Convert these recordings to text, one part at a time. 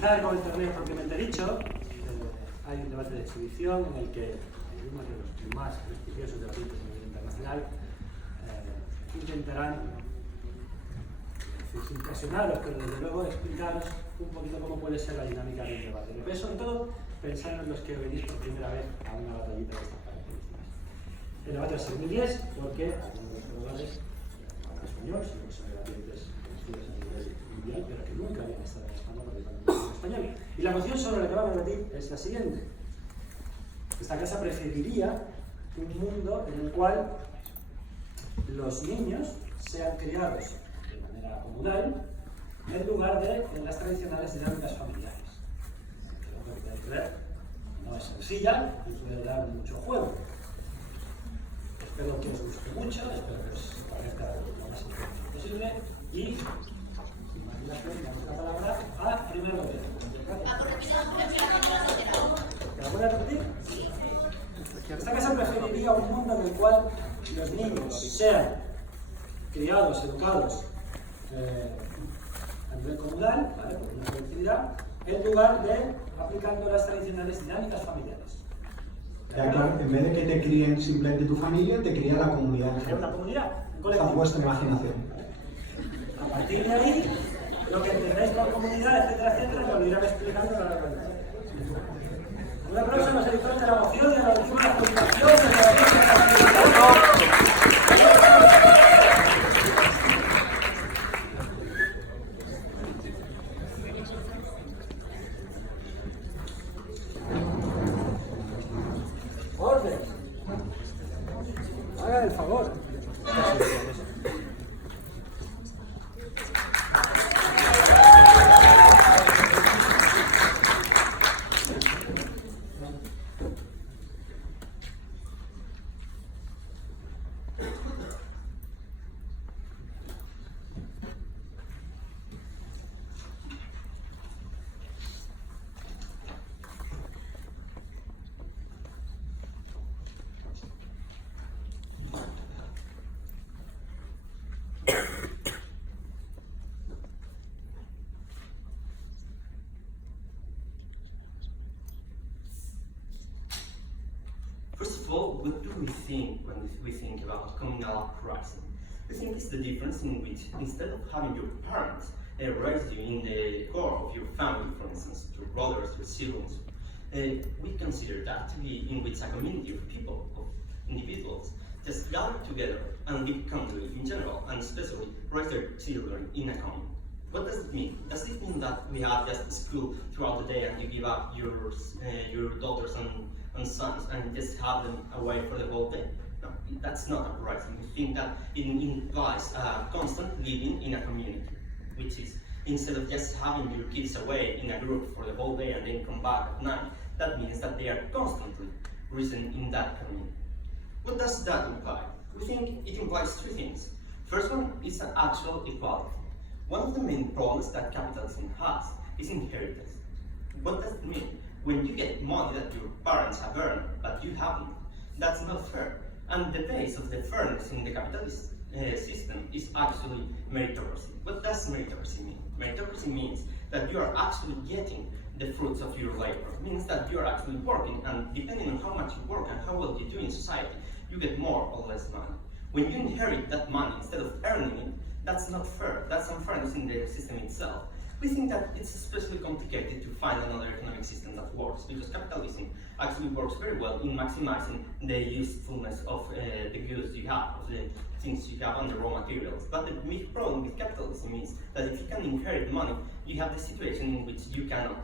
empezar con el torneo propiamente dicho, hay un debate de exhibición en el que uno de los más prestigiosos debates a nivel internacional intentarán impresionaros, pero desde luego explicaros un poquito cómo puede ser la dinámica del debate. Pero sobre todo pensando en los que venís por primera vez a una batallita de estas características. El debate va a ser en inglés porque algunos de los jugadores hablan español, sino que son debatientes conocidos a nivel mundial, pero que nunca habían estado en España participando en español. Y la moción sobre la que van a debatir es la siguiente. Esta casa preferiría un mundo en el cual los niños sean criados de manera comunal en lugar de en las tradicionales dinámicas familiares. Creo que tenéis que ver, no es sencilla y puede dar mucho juego. Espero que os guste mucho, espero que os parezca lo más interesante posible y, sin más dilación, damos la palabra a primero de ¿la voy a repetir? Esta casa preferiría un mundo en el cual los niños sean criados, educados a nivel comunal, ¿vale? Por una colectividad, en lugar de aplicando las tradicionales dinámicas familiares. Ya, claro, en vez de que te críen simplemente tu familia, te cría la comunidad. Cría una comunidad, un colectivo. Está vuestra imaginación. A partir de ahí, lo que entendáis por comunidad, etcétera, etcétera, lo irán explicando a la verdad. Un aplauso a los editores de la moción y a la última publicación de la orden. Hagan el favor. First of all, what do we think when we think about communal uprising? I think it's the difference in which, instead of having your parents raise you in the core of your family, for instance, your brothers, your siblings, we consider that to be in which a community of people, of individuals, just gather together and live communally in general, and especially raise their children in a commune. What does it mean? Does it mean that we have just school throughout the day and you give up your daughters and sons and just have them away for the whole day? No, that's not uprising. We think that it implies constant living in a community, which is, instead of just having your kids away in a group for the whole day and then come back at night, that means that they are constantly resident in that community. What does that imply? We think it implies two things. First one is an actual equality. One of the main problems that capitalism has is inheritance. What does it mean? When you get money that your parents have earned, but you haven't, that's not fair. And the base of the fairness in the capitalist system is actually meritocracy. What does meritocracy mean? Meritocracy means that you are actually getting the fruits of your labor. It means that you are actually working, and depending on how much you work and how well you do in society, you get more or less money. When you inherit that money instead of earning it, that's not fair. That's unfairness in the system itself. We think that it's especially complicated to find another economic system that works, because capitalism actually works very well in maximizing the usefulness of the goods you have, of the things you have, and the raw materials. But the big problem with capitalism is that if you can inherit money, you have the situation in which you cannot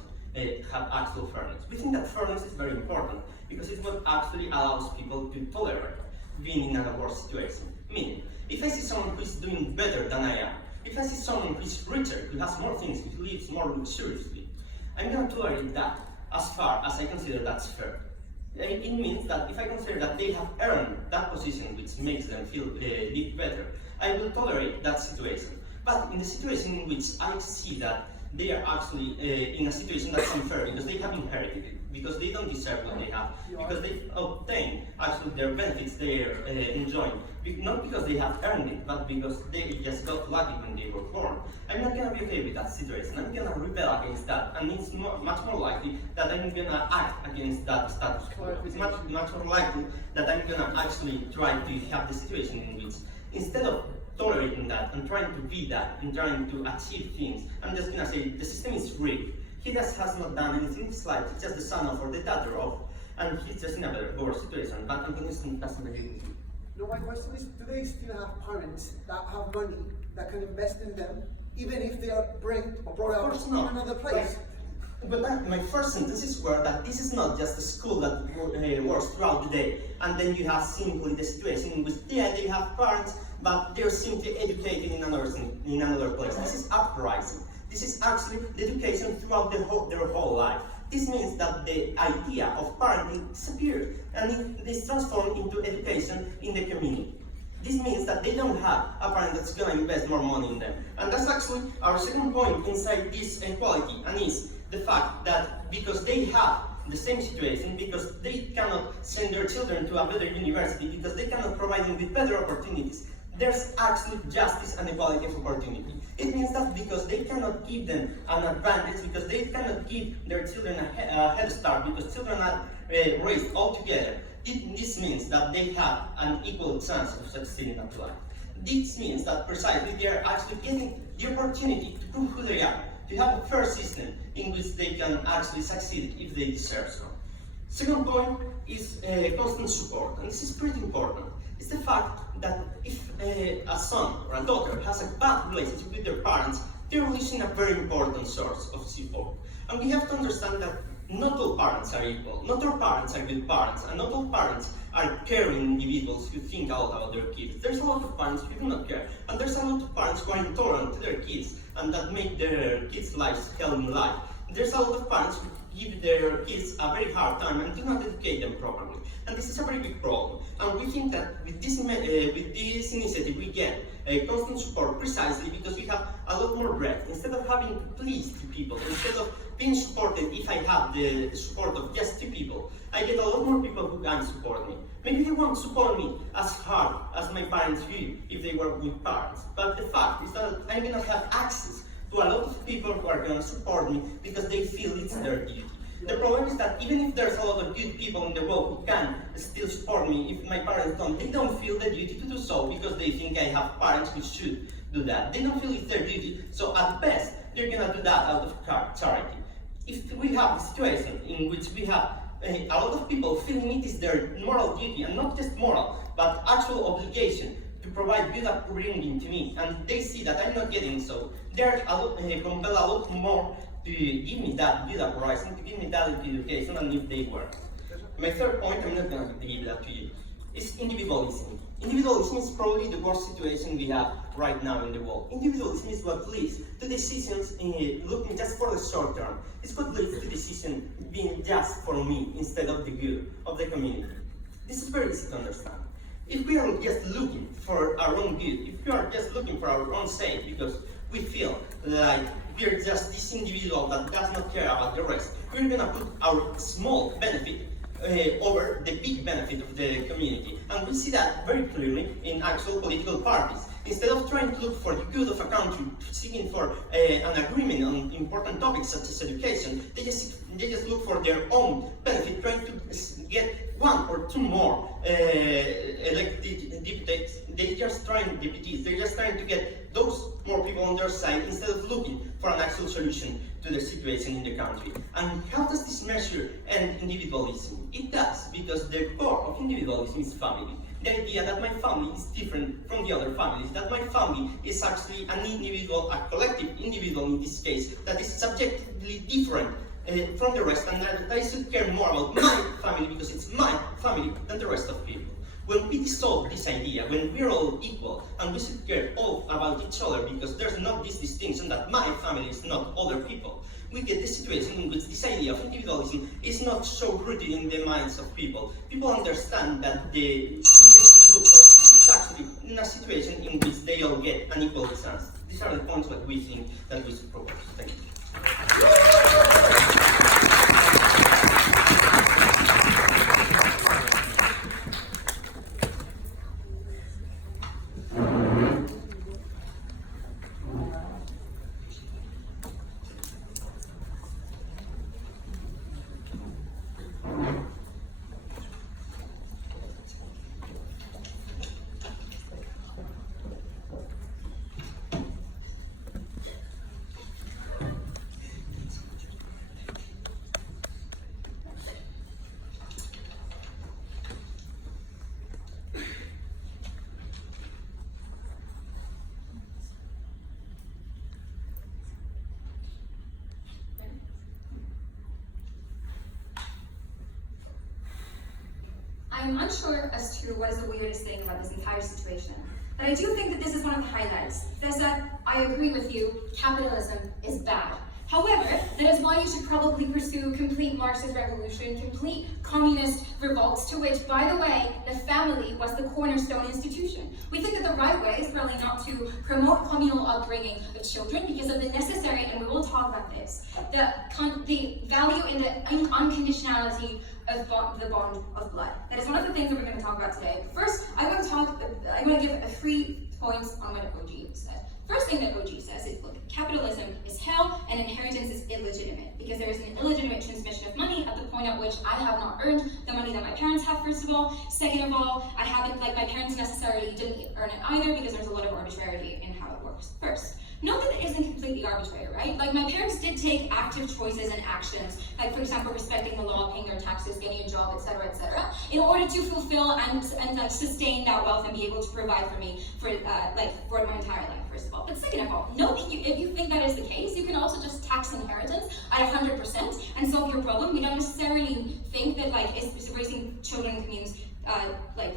have actual fairness. We think that fairness is very important because it's what actually allows people to tolerate being in a worse situation. Meaning, if I see someone who is doing better than I am, if I see someone who is richer, who has more things, who lives more luxuriously, I'm going to tolerate that as far as I consider that's fair. It means that if I consider that they have earned that position which makes them feel live better, I will tolerate that situation. But in the situation in which I see that they are actually in a situation that's unfair because they have inherited it, because they don't deserve what they have, because they obtain actually their benefits they are enjoying, not because they have earned it, but because they just got lucky when they were born. I'm not gonna be okay with that situation. I'm gonna rebel against that, and it's much more likely that I'm gonna act against that status quo. It's much more likely that I'm gonna actually try to have the situation in which, instead of tolerating that and trying to be that and trying to achieve things, I'm just gonna say the system is rigged. He just has not done anything in his life. He's just the son of or the daughter of, and he's just in a very poor situation. But I'm going to doesn't agree with you. No, my question is, do they still have parents that have money that can invest in them, even if they are bred or brought up in another place? But my first sentences were that this is not just a school that works throughout the day, and then you have simply the situation in which they have parents, but they're simply educated in another place. This is uprising. This is actually the education throughout their whole life. This means that the idea of parenting disappears and it is transformed into education in the community. This means that they don't have a parent that's going to invest more money in them. And that's actually our second point inside this inequality, and is the fact that because they have the same situation, because they cannot send their children to a better university, because they cannot provide them with better opportunities, there's actually justice and equality of opportunity. It means that because they cannot give them an advantage, because they cannot give their children a head start, because children are raised all together, this means that they have an equal chance of succeeding at life. This means that precisely they are actually getting the opportunity to prove who they are, to have a fair system in which they can actually succeed if they deserve so. Second point is constant support, and this is pretty important. It's the fact that if a son or a daughter has a bad relationship with their parents, they're losing a very important source of support. And we have to understand that not all parents are equal, not all parents are good parents, and not all parents are caring individuals who think a lot about their kids. There's a lot of parents who do not care, and there's a lot of parents who are intolerant to their kids, and that make their kids' lives hell in life. There's a lot of parents who give their kids a very hard time and do not educate them properly. And this is a very big problem. And we think that with this initiative we get constant support precisely because we have a lot more breadth. Instead of having to please two people, instead of being supported if I have the support of just two people, I get a lot more people who can support me. Maybe they won't support me as hard as my parents do if they were good parents. But the fact is that I'm going to have access to a lot of people who are going to support me because they feel it's their duty. The problem is that even if there's a lot of good people in the world who can still support me, if my parents don't, they don't feel the duty to do so because they think I have parents who should do that. They don't feel it's their duty, so at best, they're going to do that out of charity. If we have a situation in which we have a lot of people feeling it is their moral duty, and not just moral, but actual obligation to provide good upbringing to me, and they see that I'm not getting so, they're compelled a lot more to give me that good uprising, to give me that education than if they were. My third point, I'm not going to give that to you, is individualism. Individualism is probably the worst situation we have right now in the world. Individualism is what leads to decisions looking just for the short term. It's what leads to decisions being just for me instead of the good of the community. This is very easy to understand. If we are just looking for our own good, if we are just looking for our own sake because we feel like we're just this individual that does not care about the rest, we're going to put our small benefit over the big benefit of the community. And we see that very clearly in actual political parties. Instead of trying to look for the good of a country, seeking for an agreement on important topics such as education, they just look for their own benefit, trying to get one or two more elected deputies. They're just trying to get those more people on their side instead of looking for an actual solution to the situation in the country. And how does this measure end individualism? It does, because the core of individualism is family. The idea that my family is different from the other families, that my family is actually an individual, a collective individual in this case, that is subjectively different from the rest, and that I should care more about my family because it's my family than the rest of people. When we dissolve this idea, when we're all equal, and we should care all about each other because there's not this distinction that my family is not other people, we get the situation in which this idea of individualism is not so rooted in the minds of people. People understand that the thing they should look for is actually in a situation in which they all get an equal chance. These are the points that we think that we should propose. Thank you. I'm unsure as to what is the weirdest thing about this entire situation. But I do think that this is one of the highlights. César, I agree with you, capitalism is bad. However, that is why you should probably pursue complete Marxist revolution, complete communist revolts, to which, by the way, the family was the cornerstone institution. We think that the right way is probably not to promote communal upbringing of children because of the necessary, and we will talk about this, the value in the unconditionality of the bond of blood. That is one of the things that we're going to talk about today. First, I want to give 3 points on what OG said. First thing that OG says is, look, capitalism is hell and inheritance is illegitimate because there is an illegitimate transmission of money at the point at which I have not earned the money that my parents have, first of all. Second of all, I haven't, my parents necessarily didn't earn it either because there's a lot of arbitrarity in how it works. First, note that it isn't completely arbitrary, right? My parents did take active choices and actions, for example, respecting the law, paying their taxes, getting a job, etc., in order to fulfill and sustain that wealth and be able to provide for me for my entire life, first of all. But second of all, note that if you think that is the case, you can also just tax inheritance at 100% and solve your problem. We don't necessarily think that raising children in communes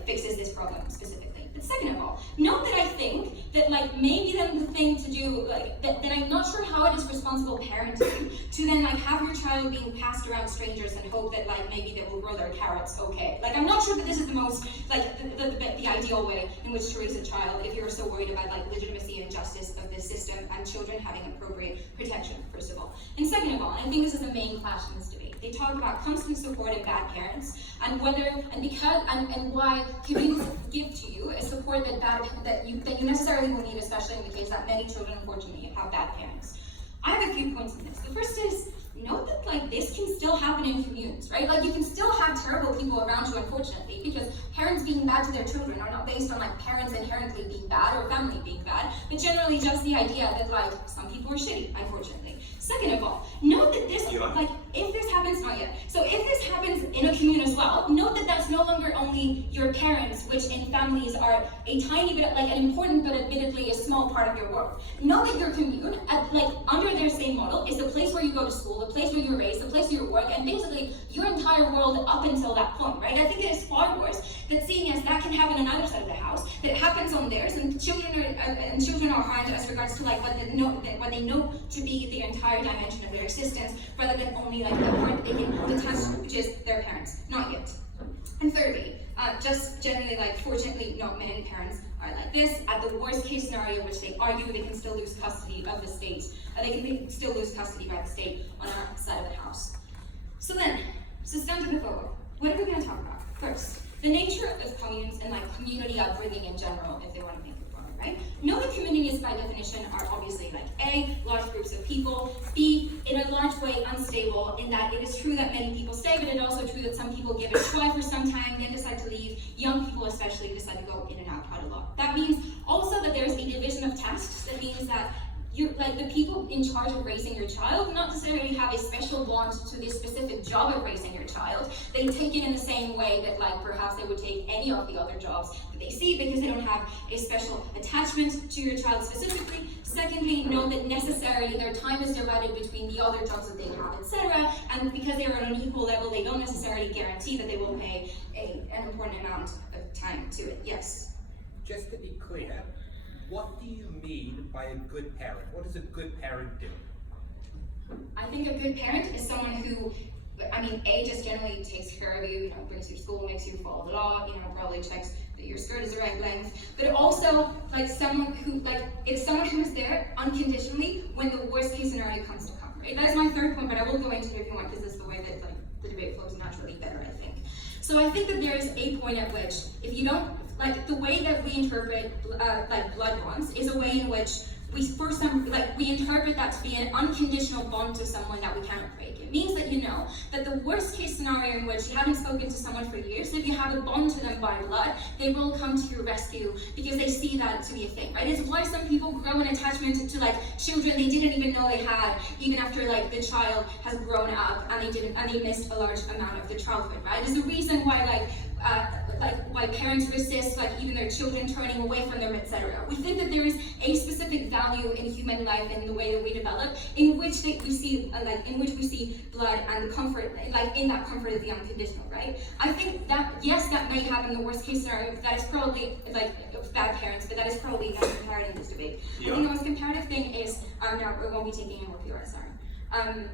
fixes this problem specifically. But second of all, note that I think that maybe then the thing to do that I'm not sure how it is responsible parenting to then have your child being passed around strangers and hope that maybe they will grow their carrots okay. I'm not sure that this is the most the ideal way in which to raise a child if you're so worried about legitimacy and justice of this system and children having appropriate protection, first of all. And second of all, and I think this is the main clash in this debate, they talk about constant support of bad parents and why communities give to you a support that you necessarily will need, especially in the case that many children unfortunately have bad parents. I have a few points on this. The first is, note that this can still happen in communes, right? You can still have terrible people around you, unfortunately, because parents being bad to their children are not based on parents inherently being bad or family being bad, but generally just the idea that some people are shitty, unfortunately. Second of all, note that this, if this happens, not yet. So if this happens in a commune as well, note that that's no longer only your parents, which in families are a tiny bit, an important but admittedly a small part of your world. Know that your commune, under their same model, is the place where you go to school, the place where you're raised, the place where you work, and basically your entire world up until that point, right? I think it is far worse that seeing as that can happen on either side of the house, that it happens on theirs, and children are harmed as regards to what they know to be the entire dimension of their existence, rather than only the part that they can detach, which is their parents. Not yet. And thirdly, just generally, fortunately, not many parents are like this. At the worst case scenario, which they argue they can still lose custody of the state, they can still lose custody by the state on our side of the house. So then, substantive forward. What are we going to talk about? First, the nature of communes and community upbringing in general, if they want to make it broad, right? Know that communities by definition are obviously A, large groups of people, B, in a large way unstable in that it is true that many people stay, but it's also true that some people give it a try for some time, then decide to leave. Young people especially decide to go in and out quite a lot. That means also that there is a division of tasks. That means that the people in charge of raising your child not necessarily have a special bond to this specific job of raising your child. They take it in the same way that perhaps they would take any of the other jobs that they see because they don't have a special attachment to your child specifically. Secondly, know that necessarily their time is divided between the other jobs that they have, etc. And because they are on an equal level, they don't necessarily guarantee that they will pay an important amount of time to it. Yes? Just to be clear, what do you mean by a good parent? What does a good parent do? I think a good parent is someone who, A, just generally takes care of you, brings you to school, makes you follow the law, probably checks that your skirt is the right length, but also someone who is there unconditionally when the worst case scenario comes to come, right? That is my third point, but I will go into it if you want, because this is the way that the debate flows naturally better, I think. So I think that there is a point at which, if you don't, the way that we interpret blood bonds is a way in which we interpret that to be an unconditional bond to someone that we cannot break. It means that that the worst case scenario in which you haven't spoken to someone for years, if you have a bond to them by blood, they will come to your rescue because they see that to be a thing, right? It's why some people grow an attachment to children they didn't even know they had, even after the child has grown up and they missed a large amount of the childhood, right? There's a reason why why parents resist like even their children turning away from them, etc. We think that there is a specific value in human life and the way that we develop, in which we see blood and the comfort, like in that comfort of the unconditional, right? I think that yes, that may happen in the worst case scenario. That is probably like bad parents, but that is probably not compared in this debate. Yeah. I think the most comparative thing is no, we won't be taking any more PRs, sorry.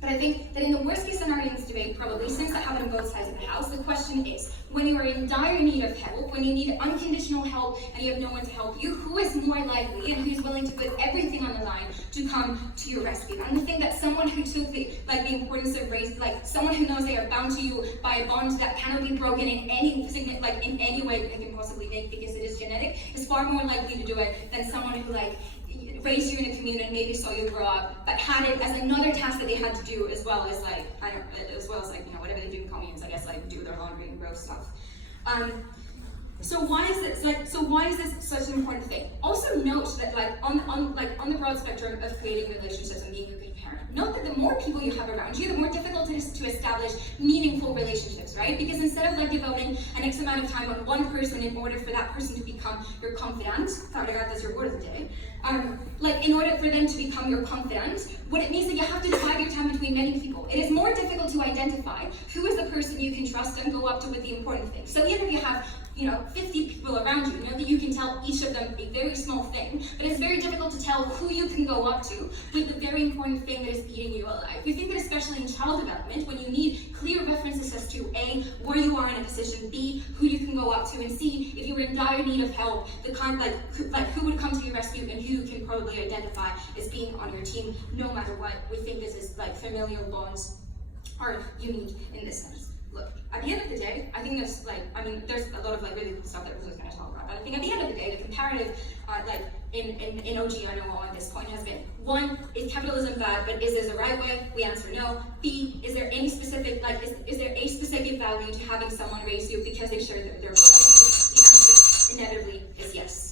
But I think that in the worst case scenario in this debate, probably, since that happened on both sides of the house, the question is, when you are in dire need of help, when you need unconditional help and you have no one to help you, who is more likely and who's willing to put everything on the line to come to your rescue? And I think that someone who took the importance of race, like someone who knows they are bound to you by a bond that cannot be broken in any way that they can possibly make because it is genetic, is far more likely to do it than someone who raised you in a commune and maybe saw you grow up, but had it as another task that they had to do as well as whatever they do in communes, I guess, like do their laundry and gross stuff. So why is this such an important thing? Also note that on the broad spectrum of creating relationships and being a good parent, note that the more people you have around you, the more difficult it is to establish meaningful relationships, right? Because instead of devoting an X amount of time on one person in order for that person to become your confidant, Fabregat, that's your word of the day, in order for them to become your confidant, what it means that you have to divide your time between many people. It is more difficult to identify who is the person you can trust and go up to with the important things. So even if you have 50 people around you, know that you can tell each of them a very small thing, but it's very difficult to tell who you can go up to with the very important thing that is eating you alive. We think that especially in child development, when you need clear references as to A, where you are in a position, B, who you can go up to, and C, if you were in dire need of help, who would come to your rescue and who you can probably identify as being on your team, no matter what. We think this is familial bonds are unique in this sense. Look, at the end of the day, I think there's a lot of really cool stuff that Rosa's going to talk about. But I think at the end of the day, the comparative, in OG, I know at this point has been: 1, is capitalism bad? But is this the right way? We answer no. B, is there any specific is there a specific value to having someone raise you because they share their values? The answer inevitably is yes.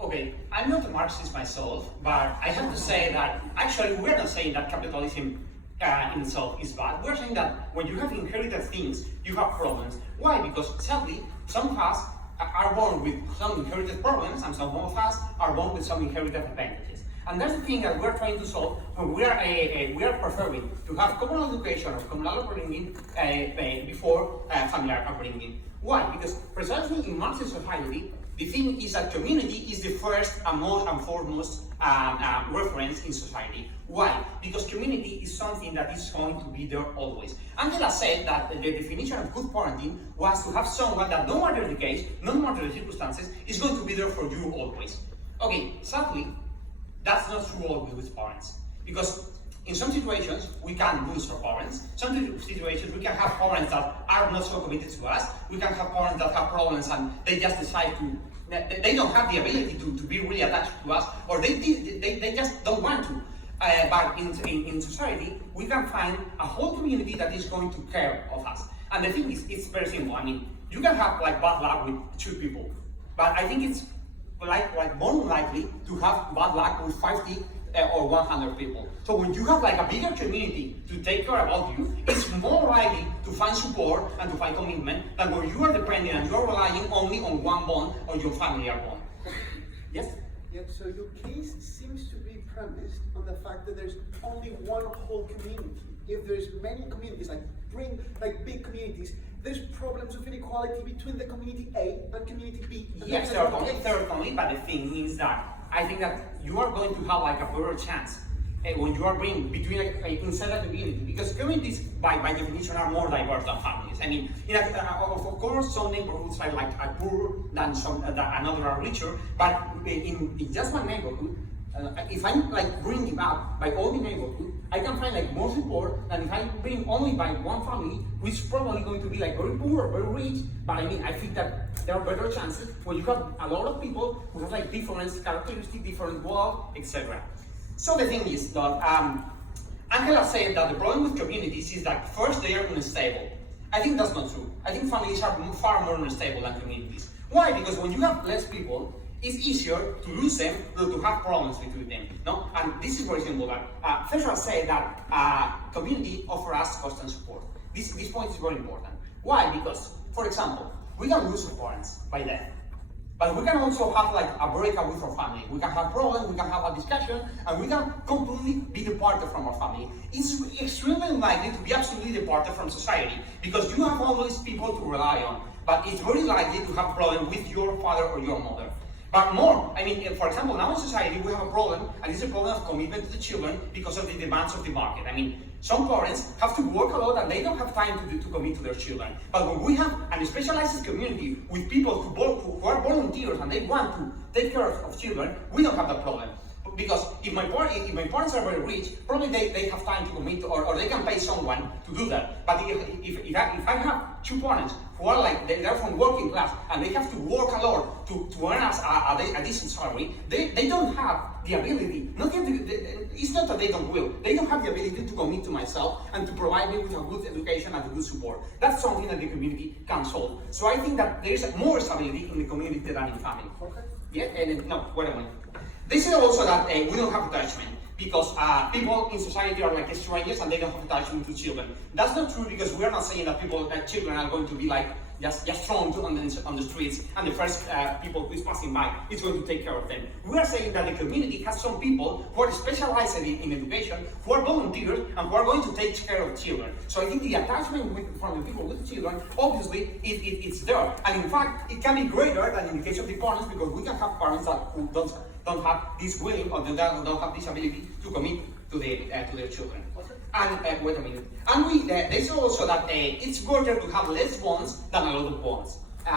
Okay, I'm not a Marxist myself, but I have to say that actually we're not saying that capitalism in itself is bad. We're saying that when you have inherited things, you have problems. Why? Because sadly, some of us are born with some inherited problems, and some of us are born with some inherited advantages. And that's the thing that we're trying to solve when we are preferring to have communal education or communal upbringing before familiar upbringing. Why? Because precisely in Marxist society, the thing is that community is the first and most and foremost reference in society. Why? Because community is something that is going to be there always. Angela said that the definition of good parenting was to have someone that, no matter the case, no matter the circumstances, is going to be there for you always. Okay, sadly, that's not true always with parents. Because in some situations, we can lose our parents. Some situations, we can have parents that are not so committed to us. We can have parents that have problems and they just decide to, they don't have the ability to be really attached to us, or they just don't want to. But in society, we can find a whole community that is going to care of us. And the thing is, it's very simple. I mean, you can have bad luck with 2 people, but I think it's more likely to have bad luck with 50 or 100 people. So when you have a bigger community to take care about you, it's more likely to find support and to find commitment than when you are dependent and you are relying only on one bond, on your familiar bond. Yes? Yeah, so your case seems to be premised on the fact that there's only one whole community. If there's many communities, big communities, there's problems of inequality between the community A and community B. Yes, certainly, but the thing is that I think that you are going to have a better chance when you are bringing between inside a community, because communities by definition are more diverse than families. I mean, of course, some neighborhoods are like are poorer than another are richer, but in just one neighborhood, if I'm like bringing up by all the neighborhood, I can find like more support than if I bring only by one family, which is probably going to be like very poor, very rich. But I mean, I think that there are better chances when you have a lot of people who have like different characteristics, different wealth, etc. So the thing is that Angela said that the problem with communities is that first they are unstable. I think that's not true. I think families are far more unstable than communities. Why? Because when you have less people, it's easier to lose them than to have problems between them. No? And this is very simple. César said that community offers us constant support. This point is very important. Why? Because, for example, we can lose our parents by death. But we can also have like a breakup with our family. We can have problems, we can have a discussion, and we can completely be departed from our family. It's extremely unlikely to be absolutely departed from society because you have all these people to rely on. But it's very likely to have a problem with your father or your mother. But more, I mean, for example, now in society we have a problem, and it's a problem of commitment to the children because of the demands of the market. I mean, some parents have to work a lot and they don't have time to commit to their children. But when we have a specialized community with people who are volunteers and they want to take care of children, we don't have that problem. Because if my parents are very rich, probably they have time to commit or they can pay someone to do that. But if I have two parents who are like, they're from working class and they have to work a lot to earn us a decent salary, they don't have the ability, it's not that they don't will, they don't have the ability to commit to myself and to provide me with a good education and a good support. That's something that the community can solve. So I think that there is more stability in the community than in family. Jorge? Yeah, and no, wait a minute. They say also that we don't have attachment because people in society are like strangers and they don't have attachment to children. That's not true because we are not saying that children are going to be like just thrown on the streets and the first people who is passing by is going to take care of them. We are saying that the community has some people who are specialized in education, who are volunteers and who are going to take care of children. So I think the attachment from the people with children, obviously, it's there. And in fact, it can be greater than in the case of the parents because we can have parents who don't have this willing or don't have this ability to commit to their children. And wait a minute. And they say also that it's better to have less bonds than a lot of bonds.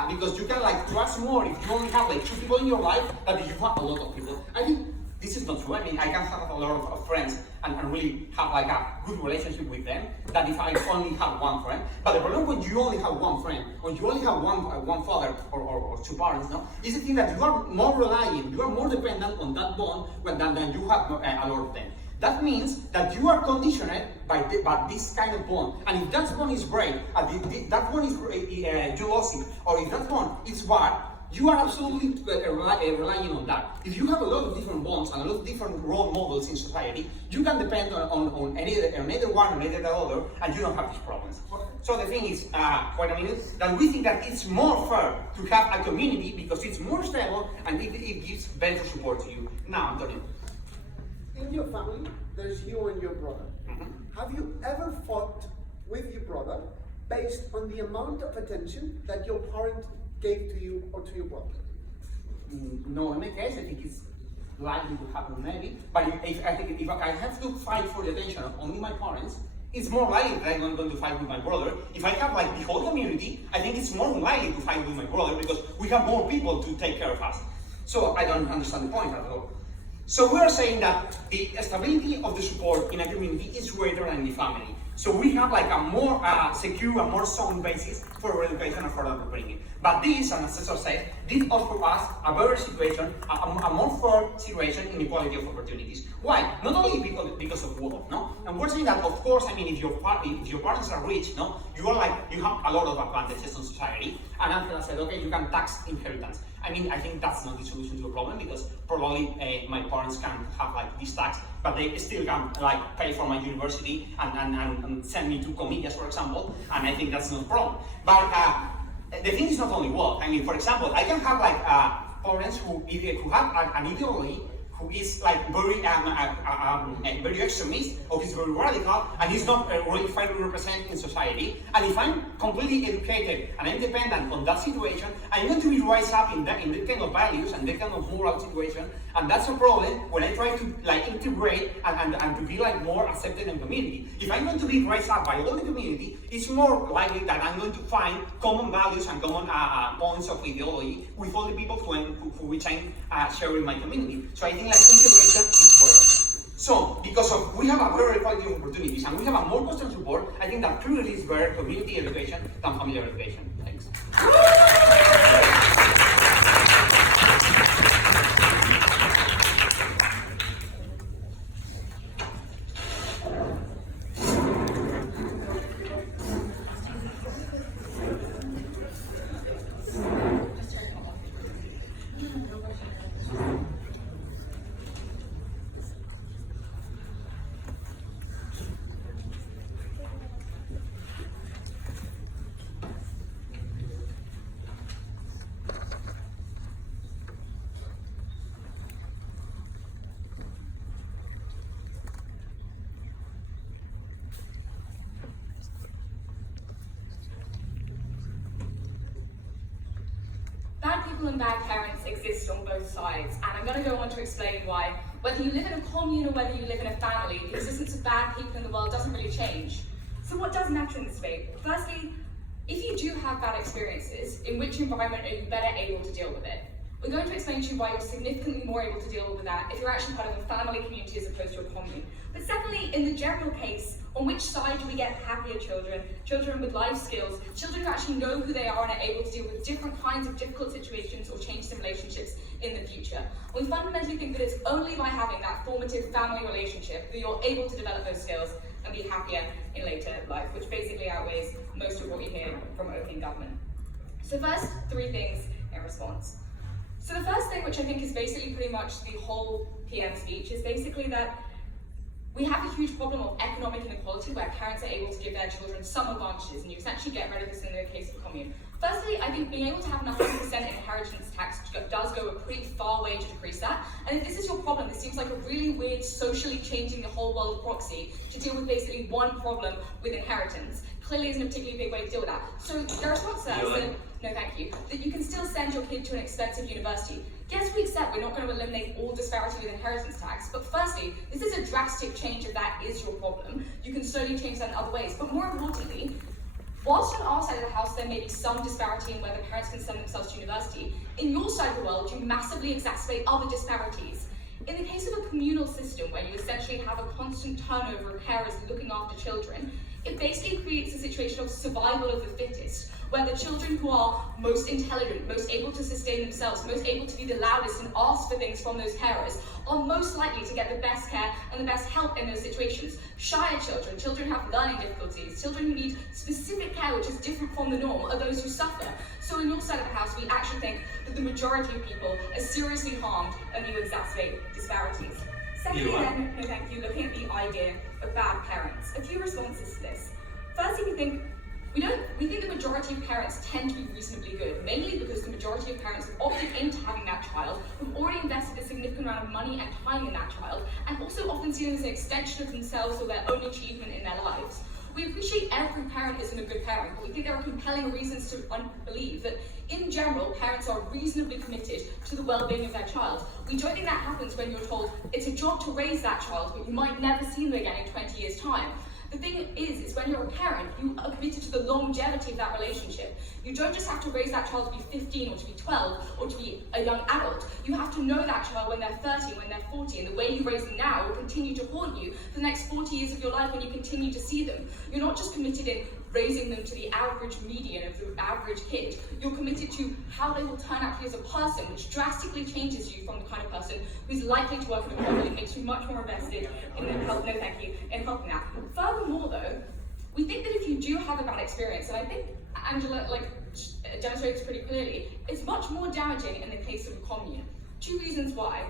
Because you can like trust more if you only have like 2 people in your life than if you have a lot of people. I think this is not true. I mean, I can have a lot of friends and really have like a good relationship with them than if I only have one friend. But the problem when you only have one friend, when you only have one father or 2 parents, no, is the thing that you are more reliant, you are more dependent on that bond than you have a lot of them. That means that you are conditioned by this kind of bond. And if that bond is break, that bond is you lost it, or if that bond is bad, you are absolutely relying on that. If you have a lot of different bonds and a lot of different role models in society, you can depend on either one or either the other, and you don't have these problems. So the thing is, wait a minute, that we think that it's more fair to have a community because it's more stable and it gives better support to you. Now, Antonio. In your family, there's you and your brother. Have you ever fought with your brother based on the amount of attention that your parent gave to you or to your brother? No, in my case, I think it's likely to happen maybe. But if I have to fight for the attention of only my parents, it's more likely that I'm going to fight with my brother. If I have like the whole community, I think it's more likely to fight with my brother because we have more people to take care of us. So I don't understand the point at all. So we are saying that the stability of the support in a community is greater than in the family. So we have like a more secure, a more sound basis for our education and for our upbringing. But this, and as César said, did offer us a better situation, a more fair situation in equality of opportunities. Why? Not only because of wealth, no? And we're saying that, of course, I mean, if your parents are rich, no, you have a lot of advantages in society. And Angela said, okay, you can tax inheritance. I mean, I think that's not the solution to the problem because probably my parents can have like this tax, but they still can like pay for my university and send me to comedias, for example, and I think that's not a problem. But the thing is not only wealth. I mean, for example, I can have like parents who have an ideology who is like very very extremist, or he's very radical, and he's not really fairly represented in society. And if I'm completely educated and I'm dependent on that situation, I'm going to be raised up in that kind of values and that kind of moral situation, and that's a problem when I try to like integrate and to be like more accepted in community. If I'm going to be raised up by all the community, it's more likely that I'm going to find common values and common points of ideology with all the people who which I'm sharing my community. So I think like integration is better. So because of we have a better equality of opportunities and we have a more constant support, I think that clearly is better community education than family education. Thanks. Bad people and bad parents exist on both sides, and I'm going to go on to explain why. Whether you live in a commune or whether you live in a family, the existence of bad people in the world doesn't really change. So what does matter in this debate? Firstly, if you do have bad experiences, in which environment are you better able to deal with it? We're going to explain to you why you're significantly more able to deal with that if you're actually part of a family community as opposed to a commune. But secondly, in the general case, on which side do we get happier children, children with life skills, children who actually know who they are and are able to deal with different kinds of difficult situations or changes in relationships in the future? And we fundamentally think that it's only by having that formative family relationship that you're able to develop those skills and be happier in later life, which basically outweighs most of what you hear from opening government. So first, 3 things in response. So the first thing, which I think is basically pretty much the whole PM speech, is basically that we have a huge problem of economic inequality where parents are able to give their children some advantages, and you essentially get rid of this in the case of commune. Firstly, I think being able to have an 100% inheritance tax does go a pretty far way to decrease that. And if this is your problem, this seems like a really weird, socially changing the whole world proxy to deal with basically one problem with inheritance. Clearly isn't a particularly big way to deal with that. So the response to that is that, no thank you, that you can still send your kid to an expensive university. Yes, we accept we're not going to eliminate all disparity with inheritance tax, but firstly, this is a drastic change if that is your problem. You can slowly change that in other ways. But more importantly, whilst on our side of the house there may be some disparity in whether parents can send themselves to university, in your side of the world you massively exacerbate other disparities. In the case of a communal system where you essentially have a constant turnover of carers looking after children, it basically creates a situation of survival of the fittest, where the children who are most intelligent, most able to sustain themselves, most able to be the loudest and ask for things from those carers, are most likely to get the best care and the best help in those situations. Shyer children, children who have learning difficulties, children who need specific care which is different from the norm, are those who suffer. So in your side of the house, we actually think that the majority of people are seriously harmed and you exacerbate disparities. Secondly then, no thank you, looking at the idea of bad parents. A few responses to this. Firstly, we think the majority of parents tend to be reasonably good, mainly because the majority of parents have opted into having that child, who've already invested a significant amount of money and time in that child, and also often seen it as an extension of themselves or their own achievement in their lives. We appreciate every parent isn't a good parent, but we think there are compelling reasons to believe that, in general, parents are reasonably committed to the well-being of their child. We don't think that happens when you're told it's a job to raise that child, but you might never see them again in 20 years' time. The thing is when you're a parent, you are committed to the longevity of that relationship. You don't just have to raise that child to be 15 or to be 12 or to be a young adult. You have to know that child when they're 30, when they're 40, and the way you raise them now will continue to haunt you for the next 40 years of your life when you continue to see them. You're not just committed in raising them to the average median of the average kid. You're committed to how they will turn out to be as a person, which drastically changes you from the kind of person who's likely to work in a family. It makes you much more invested in help, no thank you, in helping that. Furthermore though, we think that if you do have a bad experience, and I think Angela demonstrates pretty clearly, it's much more damaging in the case of a commune. 2 reasons why.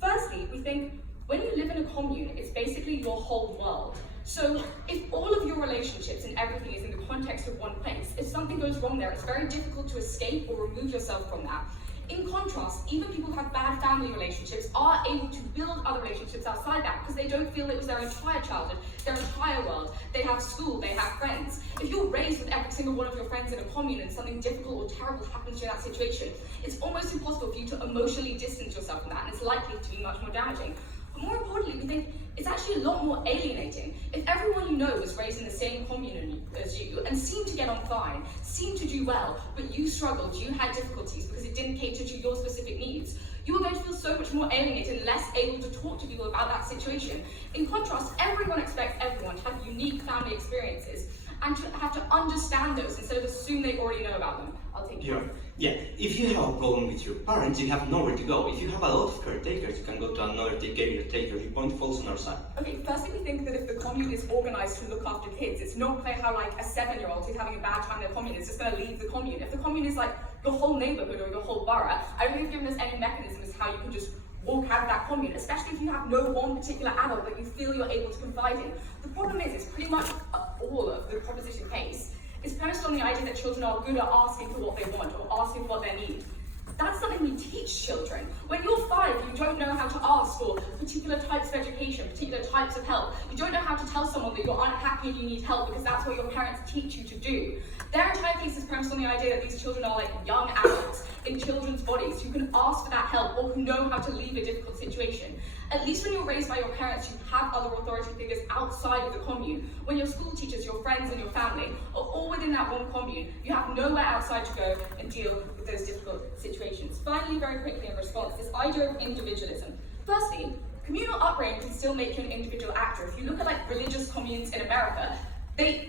Firstly, we think when you live in a commune, it's basically your whole world. So if all of your relationships and everything is in the context of one place, if something goes wrong there, it's very difficult to escape or remove yourself from that. In contrast, even people who have bad family relationships are able to build other relationships outside that because they don't feel it was their entire childhood, their entire world. They have school, they have friends. If you're raised with every single one of your friends in a commune and something difficult or terrible happens to you in that situation, it's almost impossible for you to emotionally distance yourself from that, and it's likely to be much more damaging. But more importantly, we think it's actually a lot more alienating. If everyone you know was raised in the same commune as you and seemed to get on fine, seemed to do well, but you struggled, you had difficulties because it didn't cater to your specific needs, you are going to feel so much more alienated and less able to talk to people about that situation. In contrast, everyone expects everyone to have unique family experiences and to have to understand those instead of assume they already know about them. I'll take you. Yeah, if you have a problem with your parents, you have nowhere to go. If you have a lot of caretakers, you can go to another caretaker. Your point falls on our side. Okay, firstly, we think that if the commune is organised to look after kids, it's not clear how like a 7-year-old who's having a bad time in the commune is just going to leave the commune. If the commune is like your whole neighbourhood or your whole borough, I don't think it's given us any mechanism as how you can just walk out of that commune, especially if you have no one particular adult that you feel you're able to confide in. The problem is pretty much all of the proposition case is premised on the idea that children are good at asking for what they want or asking for what they need. That's something we teach children. When you're 5, you don't know how to ask for particular types of education, particular types of help. You don't know how to tell someone that you're unhappy and you need help because that's what your parents teach you to do. Their entire case is premised on the idea that these children are like young adults in children's bodies who can ask for that help or who know how to leave a difficult situation. At least when you're raised by your parents, you have other authority figures outside of the commune. When your school teachers, your friends and your family are all within that one commune, you have nowhere outside to go and deal with those difficult situations. Finally, very quickly in response, this idea of individualism. Firstly, communal upbringing can still make you an individual actor. If you look at like religious communes in America, they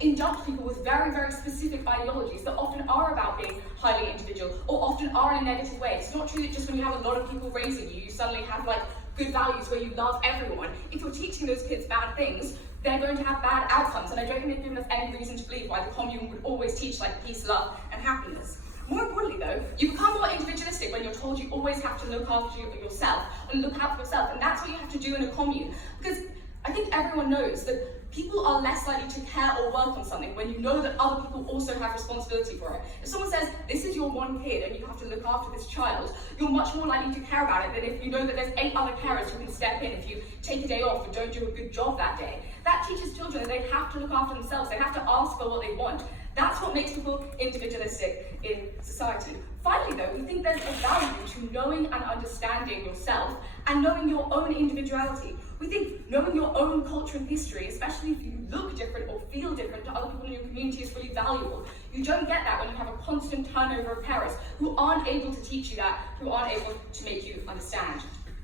induct people with very, very specific ideologies that often are about being highly individual or often are in a negative way. It's not true that just when you have a lot of people raising you, you suddenly have like good values where you love everyone. If you're teaching those kids bad things, they're going to have bad outcomes, and I don't think they've given us any reason to believe why the commune would always teach like peace, love, and happiness. More importantly though, you become more individualistic when you're told you always have to look after yourself and look out for yourself, and that's what you have to do in a commune. Because I think everyone knows that people are less likely to care or work on something when you know that other people also have responsibility for it. If someone says, this is your one kid and you have to look after this child, you're much more likely to care about it than if you know that there's 8 other carers who can step in if you take a day off or don't do a good job that day. That teaches children that they have to look after themselves, they have to ask for what they want. That's what makes people individualistic in society. Finally though, we think there's a value to knowing and understanding yourself and knowing your own individuality. We think knowing your own culture and history, especially if you look different or feel different to other people in your community, is really valuable. You don't get that when you have a constant turnover of parents who aren't able to teach you that, who aren't able to make you understand.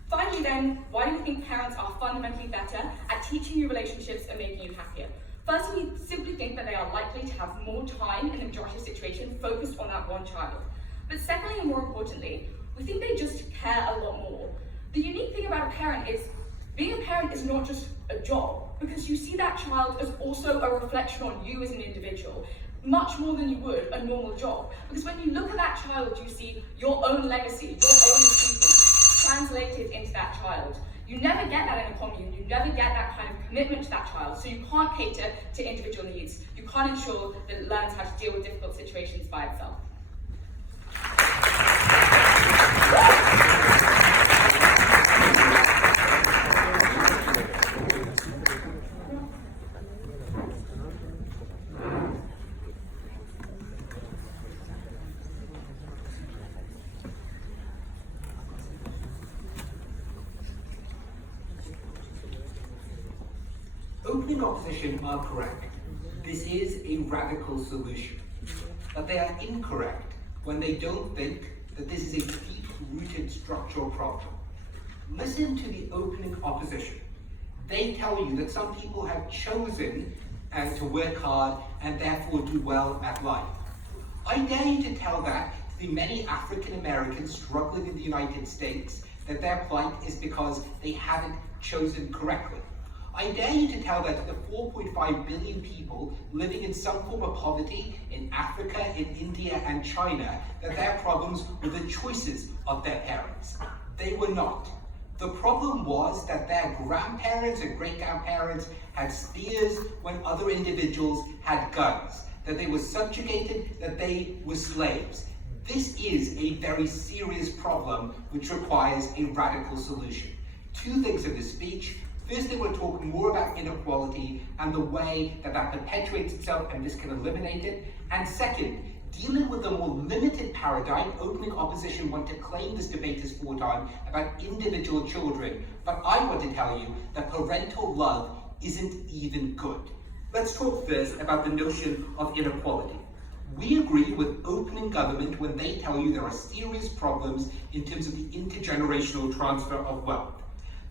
Finally then, why do we think parents are fundamentally better at teaching you relationships and making you happier? Firstly, we simply think that they are likely to have more time in the majority of situations focused on that one child. But secondly, and more importantly, we think they just care a lot more. The unique thing about a parent is being a parent is not just a job, because you see that child as also a reflection on you as an individual, much more than you would a normal job. Because when you look at that child, you see your own legacy, your own achievements translated into that child. You never get that in a commune, you never get that kind of commitment to that child, so you can't cater to individual needs. You can't ensure that it learns how to deal with difficult situations by itself. Opening opposition are correct. This is a radical solution. But they are incorrect when they don't think that this is a deep-rooted structural problem. Listen to the opening opposition. They tell you that some people have chosen to work hard and therefore do well at life. I dare you to tell that to the many African Americans struggling in the United States that their plight is because they haven't chosen correctly. I dare you to tell that to the 4.5 billion people living in some form of poverty in Africa, in India and China, that their problems were the choices of their parents. They were not. The problem was that their grandparents and great-grandparents had spears when other individuals had guns, that they were subjugated, that they were slaves. This is a very serious problem which requires a radical solution. Two things in this speech. First, they will talk more about inequality and the way that that perpetuates itself and this can eliminate it. And second, dealing with a more limited paradigm. Opening opposition want to claim this debate is wartime about individual children. But I want to tell you that parental love isn't even good. Let's talk first about the notion of inequality. We agree with opening government when they tell you there are serious problems in terms of the intergenerational transfer of wealth.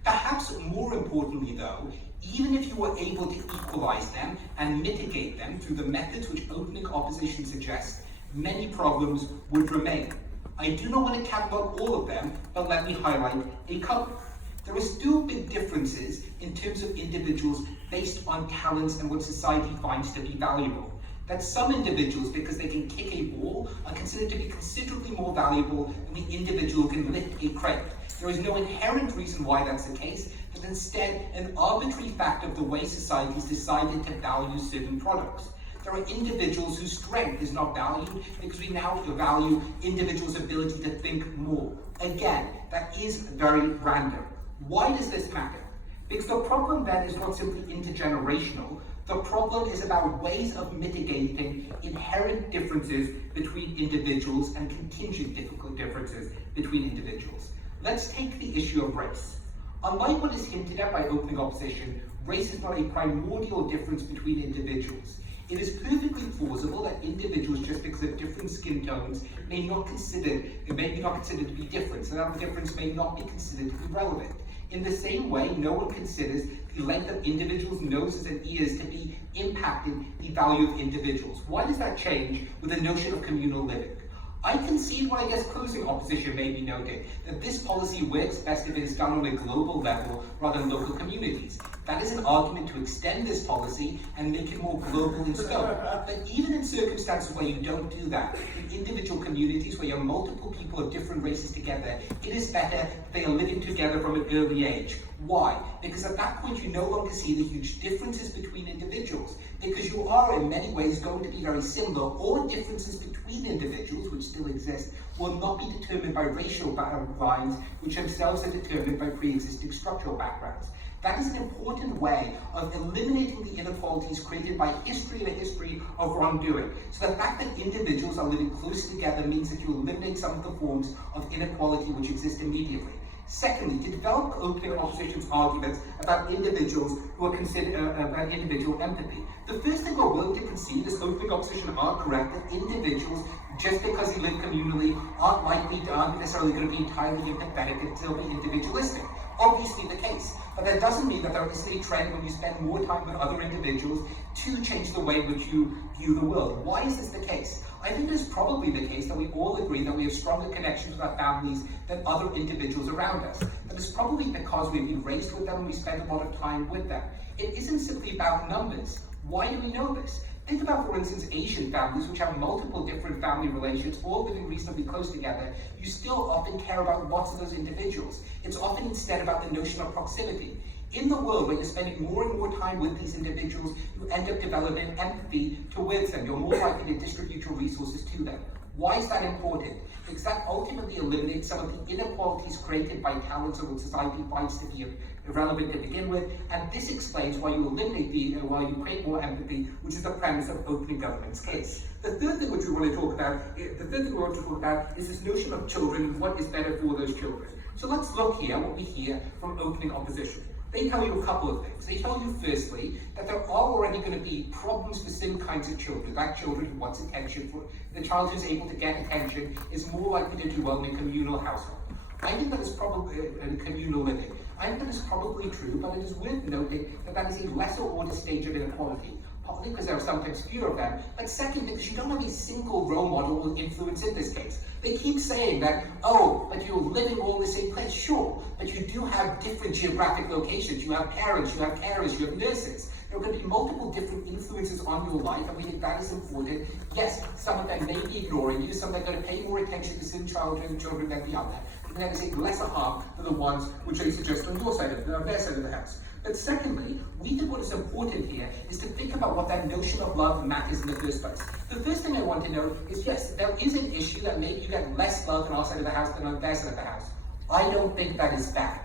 Perhaps more importantly though, even if you were able to equalize them and mitigate them through the methods which opening opposition suggests, many problems would remain. I do not want to catalog all of them, but let me highlight a couple. There are still big differences in terms of individuals based on talents and what society finds to be valuable. That some individuals, because they can kick a ball, are considered to be considerably more valuable than the individual who can lift a crate. There is no inherent reason why that's the case, but instead an arbitrary fact of the way societies decided to value certain products. There are individuals whose strength is not valued because we now value individuals' ability to think more. Again, that is very random. Why does this matter? Because the problem then is not simply intergenerational. The problem is about ways of mitigating inherent differences between individuals and contingent differences between individuals. Let's take the issue of race. Unlike what is hinted at by opening opposition, race is not a primordial difference between individuals. It is perfectly plausible that individuals, just because of different skin tones, may be not considered to be different, so that the difference may not be considered to be relevant. In the same way, no one considers the length of individuals' noses and ears to be impacting the value of individuals. Why does that change with the notion of communal living? I concede what I guess closing opposition may be noting, that this policy works best if it is done on a global level rather than local communities. That is an argument to extend this policy and make it more global in scope. But even in circumstances where you don't do that, in individual communities where you have multiple people of different races together, it is better that they are living together from an early age. Why? Because at that point you no longer see the huge differences between individuals, because you are in many ways going to be very similar, or differences between individuals, which still exist, will not be determined by racial lines, which themselves are determined by pre-existing structural backgrounds. That is an important way of eliminating the inequalities created by history and a history of wrongdoing. So the fact that individuals are living close together means that you eliminate some of the forms of inequality which exist immediately. Secondly, to develop opening opposition's arguments about individuals who are considered about individual empathy. The first thing we're willing to concede is opening opposition are correct that individuals, just because they live communally, aren't necessarily going to be entirely empathetic and still be individualistic. Obviously the case, but that doesn't mean that there isn't a trend when you spend more time with other individuals to change the way in which you view the world. Why is this the case? I think it is probably the case that we all agree that we have stronger connections with our families than other individuals around us. That is probably because we've been raised with them and we spend a lot of time with them. It isn't simply about numbers. Why do we know this? Think about, for instance, Asian families, which have multiple different family relations, all living reasonably close together. You still often care about lots of those individuals. It's often instead about the notion of proximity. In the world where you're spending more and more time with these individuals, you end up developing empathy towards them. You're more likely to distribute your resources to them. Why is that important? Because that ultimately eliminates some of the inequalities created by talents or what society finds to be irrelevant to begin with, and this explains why you eliminate why you create more empathy, which is the premise of opening government's case. The third thing which we want to talk about, is this notion of children and what is better for those children. So let's look here what we hear from opening opposition. They tell you a couple of things. They tell you firstly that there are already going to be problems for certain kinds of children. That children who wants attention, the child who's able to get attention is more likely to do well in a communal household. I think that is probably communal living. I think that is probably true, but it is worth noting that that is a lesser order stage of inequality. Partly because there are sometimes fewer of them, but second, because you don't have a single role model or influence in this case. They keep saying that, oh, but you're living all in the same place. Sure, but you do have different geographic locations. You have parents, you have carers, you have nurses. There are going to be multiple different influences on your life, and we think that is important. Yes, some of them may be ignoring you, some of them are going to pay more attention to certain children than the other. And that is a lesser harm than the ones which they suggest on your side of their side of the house. But secondly, we think what is important here is to think about what that notion of love matters in the first place. The first thing I want to note is, yes, there is an issue that maybe you get less love on our side of the house than on their side of the house. I don't think that is bad.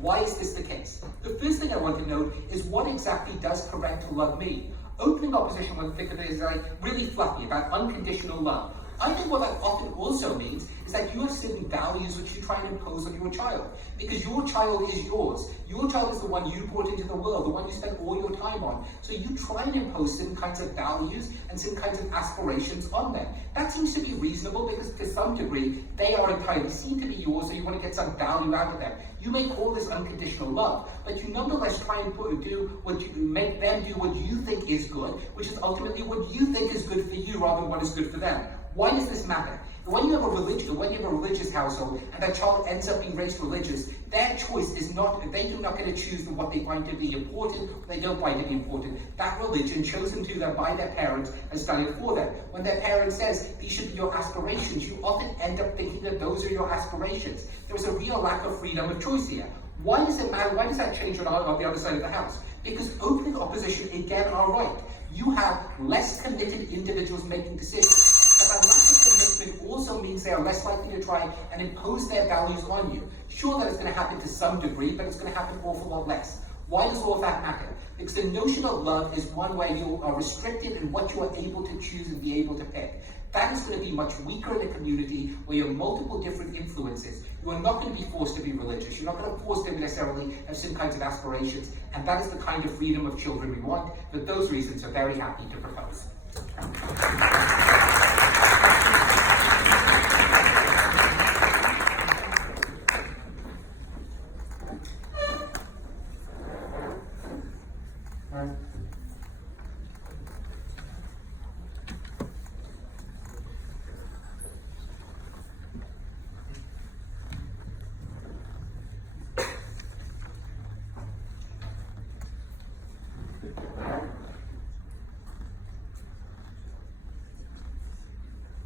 Why is this the case? The first thing I want to note is what exactly does parental love mean? Opening opposition when think of it is like really fluffy about unconditional love. I think what that often also means is that you have certain values which you try and impose on your child. Because your child is yours. Your child is the one you brought into the world, the one you spend all your time on. So you try and impose certain kinds of values and certain kinds of aspirations on them. That seems to be reasonable because to some degree, they are entirely seen to be yours, so you want to get some value out of them. You may call this unconditional love, but you nonetheless try and make them do what you think is good, which is ultimately what you think is good for you rather than what is good for them. Why does this matter? When you have a religious household and that child ends up being raised religious, their choice is not, they're not going to choose what they find to be important, they don't find it important. That religion chosen to them by their parents has done it for them. When their parent says, these should be your aspirations, you often end up thinking that those are your aspirations. There is a real lack of freedom of choice here. Why does it matter? Why does that change on the other side of the house? Because opening opposition, again, are right. You have less committed individuals making decisions. But that lack of commitment also means they are less likely to try and impose their values on you. Sure, that is going to happen to some degree, but it's going to happen an awful lot less. Why does all of that matter? Because the notion of love is one where you are restricted in what you are able to choose and be able to pick. That is going to be much weaker in a community where you have multiple different influences. You are not going to be forced to be religious. You're not going to force them necessarily have some kinds of aspirations. And that is the kind of freedom of children we want. For those reasons, I'm very happy to propose.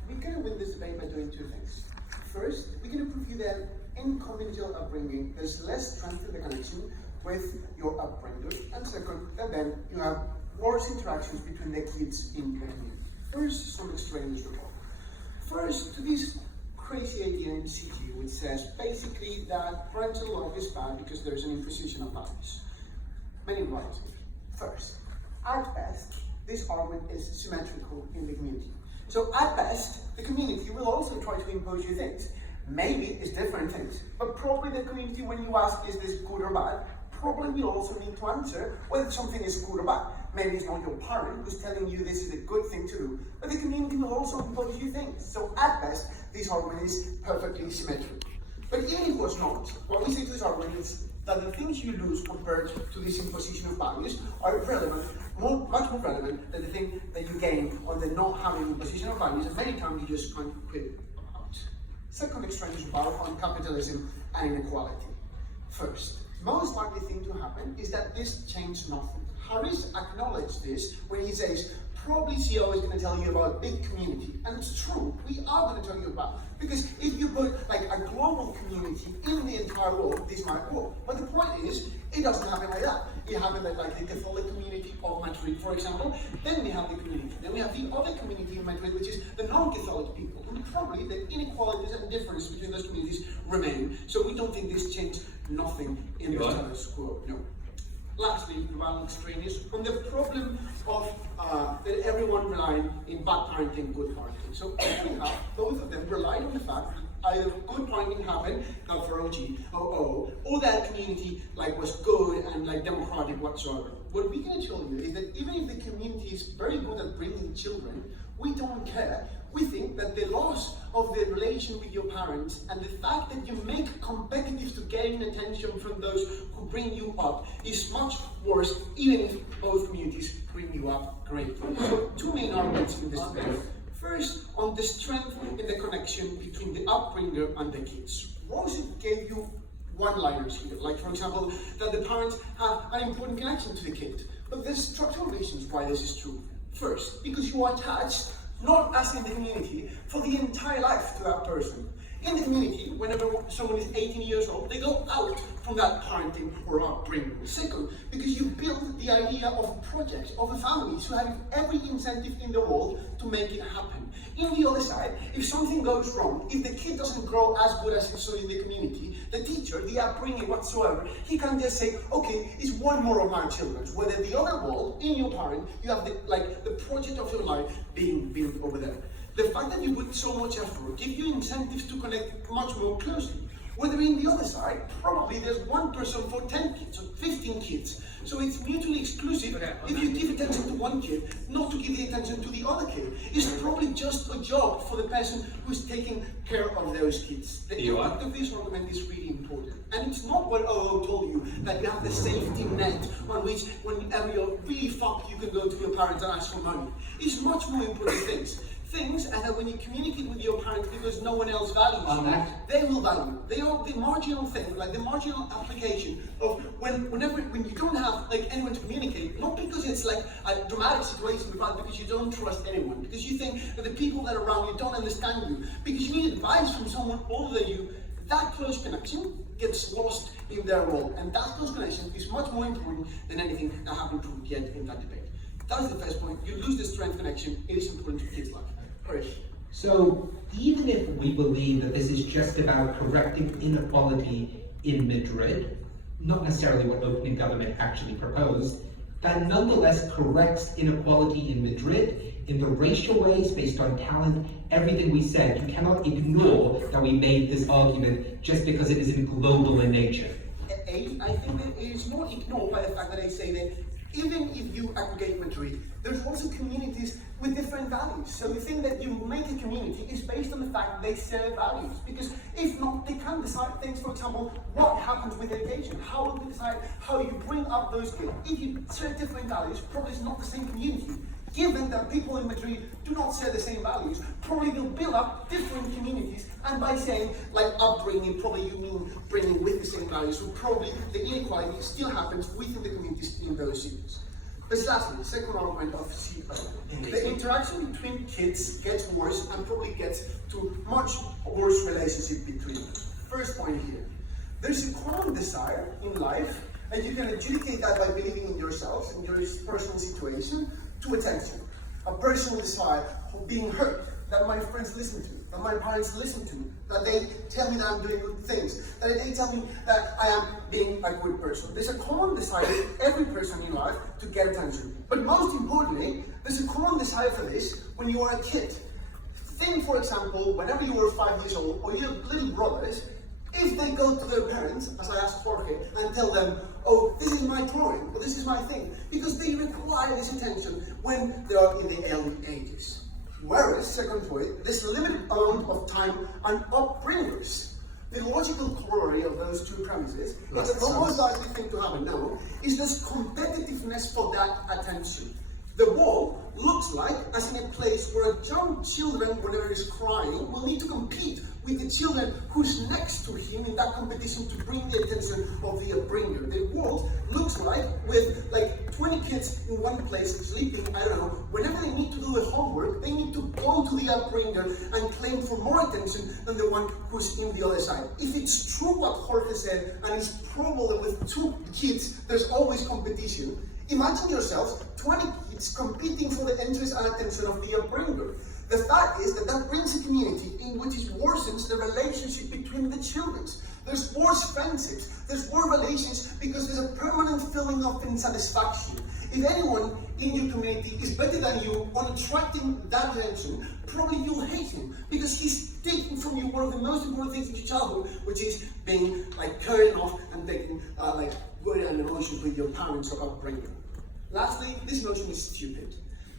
We're going to win this debate by doing two things. First, we're going to prove you that in communal upbringing, there's less strength in the connection with your upbringers. And second, that then you have worse interactions between the kids in the community. First, some extraneous report. First, to this crazy idea in CG, which says basically that parental love is bad because there's an imposition of values. Many rights. First, at best, this argument is symmetrical in the community. So at best, the community will also try to impose you things. Maybe it's different things, but probably the community, when you ask, is this good or bad, probably will also need to answer whether something is good or bad. Maybe it's not your parent who's telling you this is a good thing to do, but the community will also impose you things. So at best, this argument is perfectly symmetrical. But even if it was not, what we say to this argument is that the things you lose compared to this imposition of values are relevant, much more relevant than the thing that you gain on the not having imposition of values, and many times you just can't quit it out. Second extraneous bar on capitalism and inequality. First, most likely thing to happen is that this changes nothing. Harish acknowledged this when he says, probably CEO is going to tell you about a big community. And it's true, we are going to tell you about. Because if you put like a global community in the entire world, this might work. But the point is, it doesn't happen like that. It happens like the Catholic community of Madrid, for example. Then we have the community. Then we have the other community in Madrid, which is the non-Catholic people. And probably the inequalities and differences between those communities remain. So we don't think this changed nothing in the status quo. No. Lastly, rather extraneous, on the problem of that everyone relied in bad parenting and good parenting. So anyhow, both of them relied on the fact that either good parenting happened, God for or that community was good and democratic whatsoever. What we're going to tell you is that even if the community is very good at bringing children, we don't care. We think that the loss of the relation with your parents and the fact that you make competitive to gain attention from those who bring you up is much worse, even if both communities bring you up greatly. So, two main arguments in this debate. First, on the strength in the connection between the upbringer and the kids. Rosa gave you one-liners here, for example, that the parents have an important connection to the kid. But there's structural reasons why this is true. First, because you are attached, not as in the community, for the entire life to that person. In the community, whenever someone is 18 years old, they go out from that parenting or upbringing. Second, because you build the idea of projects, of a family, so have every incentive in the world to make it happen. In the other side, if something goes wrong, if the kid doesn't grow as good as he saw in the community, the teacher, the upbringing whatsoever, he can just say, okay, it's one more of my children. Whether the other world, in your parent, you have the project of your life being built over there. The fact that you put so much effort gives you incentives to connect much more closely. Whether in the other side, probably there's one person for 10 kids or 15 kids. So it's mutually exclusive if you give attention to one kid, not to give the attention to the other kid. It's probably just a job for the person who's taking care of those kids. The impact of this argument is really important. And it's not what OO told you, that you have the safety net on which whenever you're really fucked, you can go to your parents and ask for money. It's much more important things. Things and that when you communicate with your parents because no one else values you, they will value. They are the marginal thing, like the marginal application of when you don't have anyone to communicate, not because it's like a dramatic situation, but because you don't trust anyone, because you think that the people that are around you don't understand you, because you need advice from someone older than you. That close connection gets lost in their world, and that close connection is much more important than anything that happened to yet in that debate. That's the first point. You lose the strength connection. It is important to kids' life. Harish. So even if we believe that this is just about correcting inequality in Madrid, not necessarily what opening government actually proposed, that nonetheless corrects inequality in Madrid in the racial ways based on talent, everything we said. You cannot ignore that we made this argument just because it isn't global in nature. I think that it is not ignored by the fact that I say that even if you aggregate Madrid, there's also communities with different values. So the thing that you make a community is based on the fact that they share values. Because if not, they can't decide things, for example, what happens with education. How will they decide how you bring up those kids? If you share different values, probably it's not the same community. Given that people in Madrid do not share the same values, probably they'll build up different communities, and by saying, upbringing, probably you mean bringing with the same values, so probably the inequality still happens within the communities in those cities. But lastly, the second argument of CO. The interaction between kids gets worse and probably gets to much worse relationship between them. First point here. There's a common desire in life, and you can adjudicate that by believing in yourself, in your personal situation, to attention. A personal desire of being heard, that my friends listen to, that my parents listen to, that they tell me that I'm doing good things, that they tell me that I am being a good person. There's a common desire in every person in life to get attention. But most importantly, there's a common desire for this when you are a kid. Think, for example, whenever you were 5 years old, or your little brothers, if they go to their parents, as I asked Jorge, and tell them, oh, this is my drawing, or this is my thing, because they require this attention when they are in the early ages. Whereas, second point, this limited amount of time and upbringers. The logical corollary of those two premises is that the most likely thing to happen now is this competitiveness for that attention. The wall looks like as in a place where young children, whenever he's crying, will need to compete with the children who's next to him in that competition to bring the attention of the upbringer. The world looks like with 20 kids in one place sleeping, I don't know, whenever they need to do the homework, they need to go to the upbringer and claim for more attention than the one who's in the other side. If it's true what Jorge said, and it's probable that with 2 kids there's always competition, imagine yourselves 20 kids competing for the interest and attention of the upbringer. The fact is that brings a community in which it worsens the relationship between the children. There's worse friendships, there's more relations because there's a permanent feeling of insatisfaction. If anyone in your community is better than you on attracting that attention, probably you'll hate him because he's taking from you one of the most important things in your childhood, which is being carrying off and taking good and emotions with your parents or upbringing. Lastly, this notion is stupid.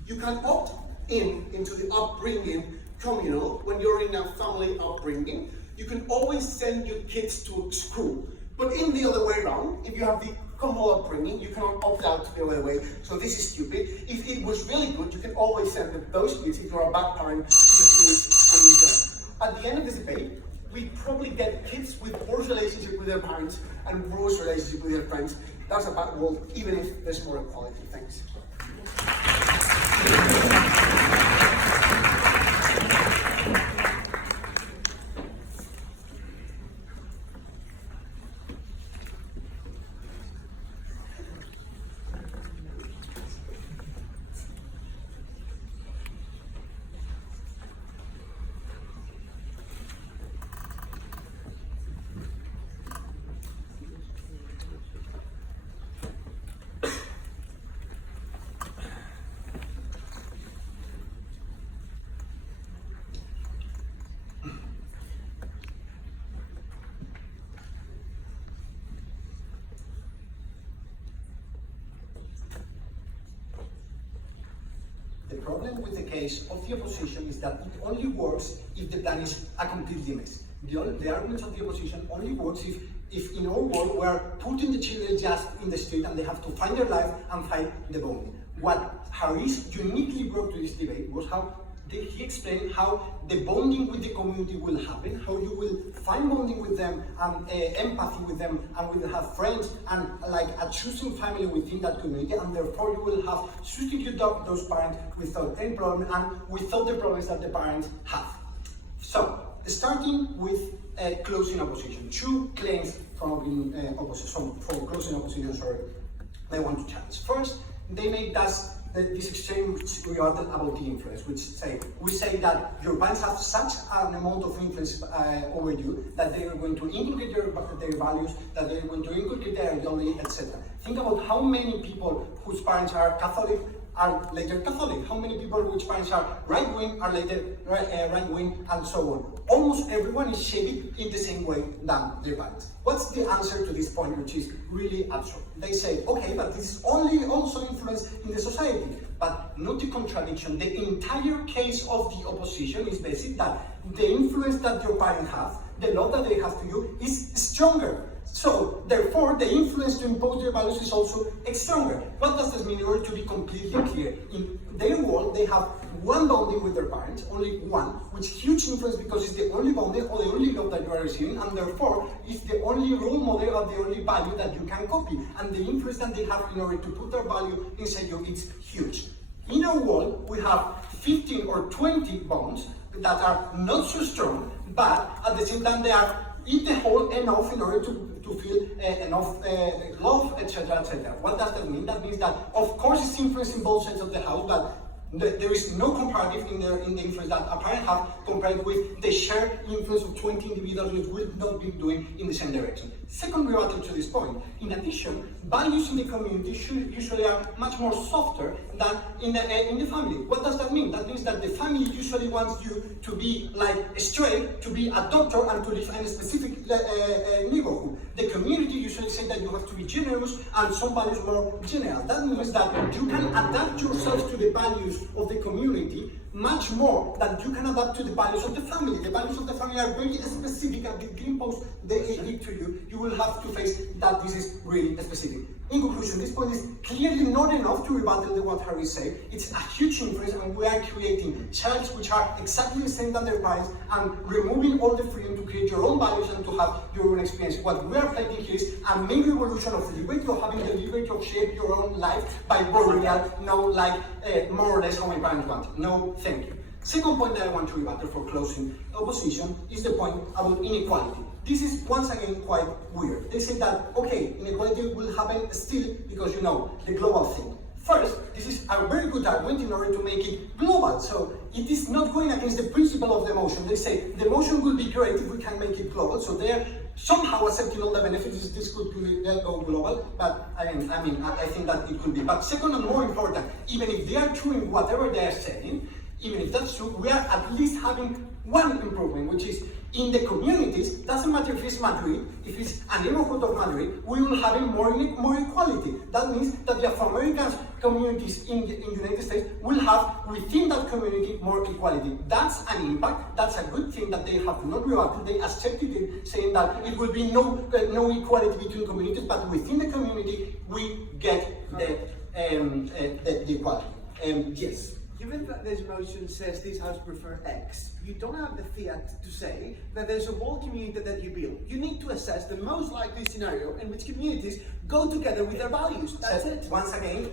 You can opt into the upbringing communal when you're in a family upbringing. You can always send your kids to school. But in the other way around, if you have the communal upbringing, you cannot opt out the other way. So this is stupid. If it was really good, you can always send those kids, if you're a bad parent, to the schools and return. At the end of this debate, we probably get kids with worse relationship with their parents and worse relationship with their friends. That's a bad world, even if there's more equality. Thanks. problem with the case of the opposition is that it only works if the plan is a complete mess. The arguments of the opposition only works if in our world we're putting the children just in the street and they have to find their life and find the bonding. What Harish uniquely brought to this debate was how he explained how the bonding with the community will happen, how you will find bonding with them and empathy with them, and will have friends and like a choosing family within that community, and therefore you will have substitute those parents without any problem and without the problems that the parents have. So, starting with closing opposition, two claims from closing opposition, I want to challenge. First, they make this extreme rebuttal about the influence, we say that your parents have such an amount of influence over you that they are going to inculcate their values, that they are going to inculcate their ideology, etc. Think about how many people whose parents are Catholic are later Catholic, how many people whose parents are right-wing are later right-wing, and so on. Almost everyone is shaped in the same way than their parents. What's the answer to this point, which is really absurd? They say, okay, but this is only also influence in the society, but not the contradiction. The entire case of the opposition is basic that the influence that your parents have, the love that they have to you, is stronger. So, therefore, the influence to impose their values is also stronger. What does this mean in order to be completely clear? In their world, they have one bonding with their parents, only one, which huge influence because it's the only bonding or the only love that you are receiving, and therefore, it's the only role model or the only value that you can copy. And the influence that they have in order to put their value inside you, it's huge. In our world, we have 15 or 20 bonds that are not so strong, but at the same time, they are in the whole enough in order to feel enough love, etc., etc. What does that mean? That means that, of course, it's influence in both sides of the house, but there is no comparative in the influence that a parent have compared with the shared influence of 20 individuals which will not be doing in the same direction. Second rebuttal to this point, in addition, values in the community usually are much more softer than in the family. What does that mean? That means that the family usually wants you to be like straight, to be a doctor, and to live in a specific neighborhood. The community usually say that you have to be generous and some values more general. That means that you can adapt yourself to the values of the community much more than you can adapt to the values of the family. The values of the family are very specific, and the green post they give to you, you will have to face that this is really specific. In conclusion, this point is clearly not enough to rebuttal what Harish said. It's a huge influence, and we are creating childs which are exactly the same than their parents, and removing all the freedom to create your own values and to have your own experience. What we are fighting here is a main revolution of liberty, of having the liberty of shape your own life by burial, no like more or less how my parents want. No, thank you. Second point that I want to rebuttal for closing opposition is the point about inequality. This is once again quite weird. They say that, okay, inequality will happen still because, you know, the global thing. First, this is a very good argument in order to make it global. So it is not going against the principle of the motion. They say the motion will be great if we can make it global. So they are somehow accepting all the benefits. This could go global, but I think that it could be. But second and more important, even if they are true in whatever they are saying, even if that's true, we are at least having one improvement, which is in the communities. Doesn't matter if it's Madrid, if it's a neighborhood of Madrid, we will have more equality. That means that the Afro-American communities in the United States will have within that community more equality. That's an impact. That's a good thing that they have not reacted. They accepted it, saying that it will be no equality between communities, but within the community we get the equality. Yes. Given that this motion says this house prefer X, you don't have the fiat to say that there's a whole community that you build. You need to assess the most likely scenario in which communities go together with their values. That's it. Once again,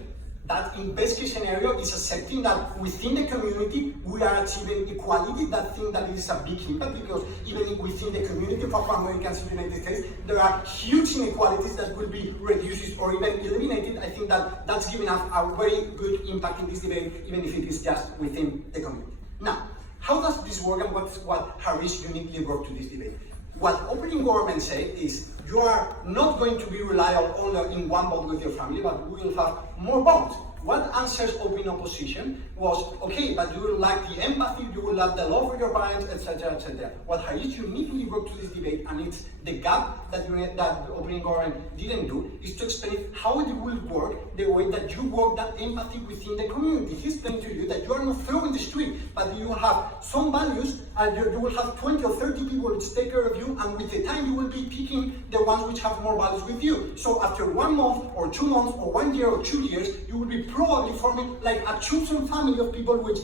that in best case scenario is accepting that within the community we are achieving equality. That thing that is a big impact, because even within the community of Afro-Americans in the United States, there are huge inequalities that will be reduced or even eliminated. I think that that's giving us a very good impact in this debate, even if it is just within the community. Now, how does this work, and what's what Harish uniquely brought to this debate? What opening government say is you are not going to be reliable only in one bond with your family, but we will have more bonds. What answers open opposition? was, okay, but you will lack the empathy, you will lack the love for your parents, etc., etc. What Harish uniquely brought to this debate, and it's the gap that the opening government didn't do, is to explain how it will work the way that you work that empathy within the community. He explained to you that you are not thrown in the street, but you have some values, and you will have 20 or 30 people which take care of you, and with the time you will be picking the ones which have more values with you. So after 1 month, or 2 months, or 1 year, or 2 years, you will be probably forming like a chosen family of people which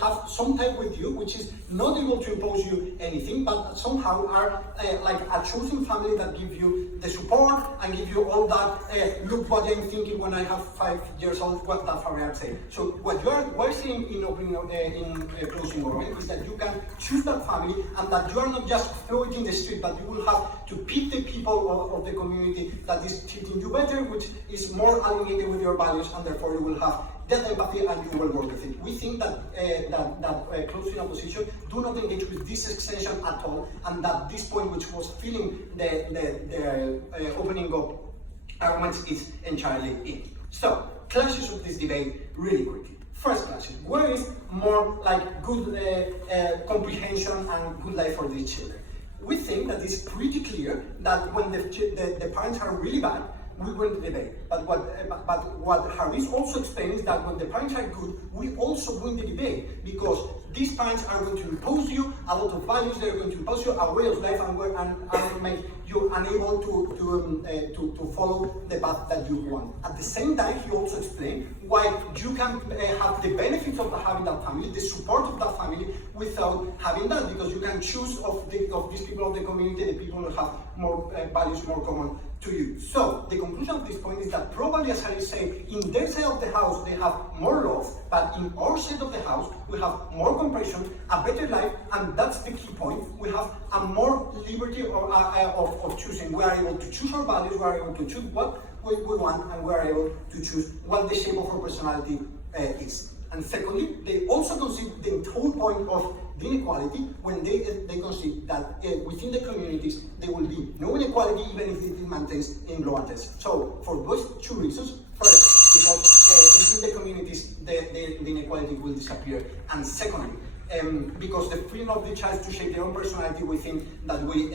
have some type with you, which is not able to impose you anything, but somehow are like a chosen family that give you the support and give you all that, look what I'm thinking when I have 5 years old, what that Fabregat say. So what we're saying in opening, closing government is that you can choose that family, and that you are not just throw it in the street, but you will have to pick the people of the community that is treating you better, which is more alienated with your values, and therefore you will have that empathy and you will work with it. We think that closing opposition do not engage with this extension at all, and that this point, which was filling the opening of arguments, is entirely in. So, clashes of this debate really quickly. First clashes, where is more like good comprehension and good life for these children? We think that it's pretty clear that when the parents are really bad, we win the debate. But what Harish also explains is that when the parents are good, we also win the debate, because these parents are going to impose you a lot of values. They're going to impose you a way of life, and make you unable to follow the path that you want. At the same time, he also explained why you can have the benefits of having that family, the support of that family, without having that, because you can choose of these people of the community, the people who have more values more common to you. So the conclusion of this point is that probably, as Harish said, in their side of the house they have more love, but in our side of the house we have more compression, a better life, and that's the key point. We have a more liberty of choosing. We are able to choose our values, we are able to choose what we want, and we are able to choose what the shape of our personality is. And secondly, they also consider the whole point of the inequality when they consider that within the communities there will be no inequality even if it maintains in global terms. So for those two reasons, first, because within the communities the inequality will disappear, and secondly, because the freedom of the child to shape their own personality, we think that we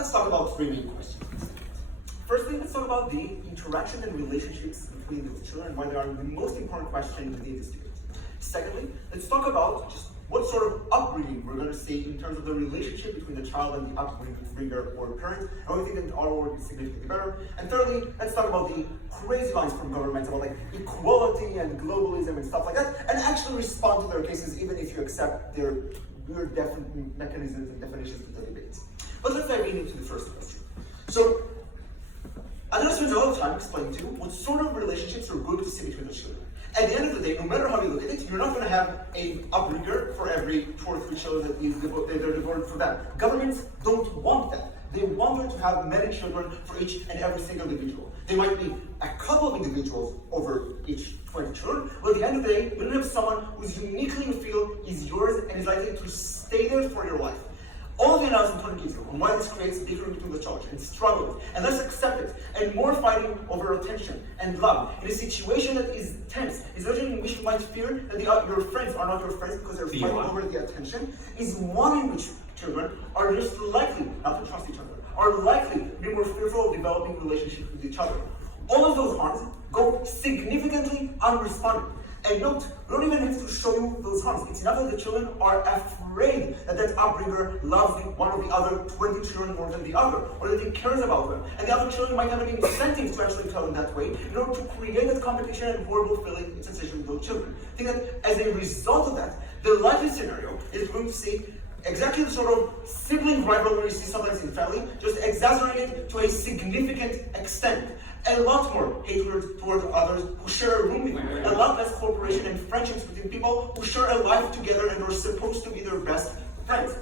Let's talk about 3 main questions. Firstly, let's talk about the interaction and relationships between those children and why they are the most important question within this debate. Secondly, let's talk about just what sort of upbringing we're going to see in terms of the relationship between the child and the upbringer or parent, and we think that our work is significantly better. And thirdly, let's talk about the crazy lines from governments about like equality and globalism and stuff like that, and actually respond to their cases even if you accept their weird mechanisms and definitions to the debate. But let's dive into the first question. So, I'm going to spend a lot of time explaining to you what sort of relationships are good to see between the children. At the end of the day, no matter how you look at it, you're not going to have an upbringer for every 2 or 3 children that they're devoted for them. Governments don't want that. They want them to have many children for each and every single individual. There might be a couple of individuals over each 20 children, but at the end of the day, you're going to have someone who's uniquely you feel is yours and is likely to stay there for your life. All the announcements on gives you on why this creates bickering between the children and struggle, and let's accept it, and more fighting over attention and love in a situation that is tense, a situation in which you might fear that your friends are not your friends because they're fighting over the attention, is one in which children are just likely not to trust each other, are likely to be more fearful of developing relationships with each other. All of those harms go significantly unresponded. And note, we don't even have to show you those harms. It's enough that the children are afraid that that upbringger loves one of the other 20 children more than the other, or that he cares about them. And the other children might have an incentive to actually tell them that way in order to create that competition and horrible feeling and sensation with those children. I think that as a result of that, the likely scenario is going to see exactly the sort of sibling rivalry you see sometimes in family, just exaggerated to a significant extent. A lot more hatred toward others who share a room with you. A lot less cooperation and friendships between people who share a life together and are supposed to be their best friends.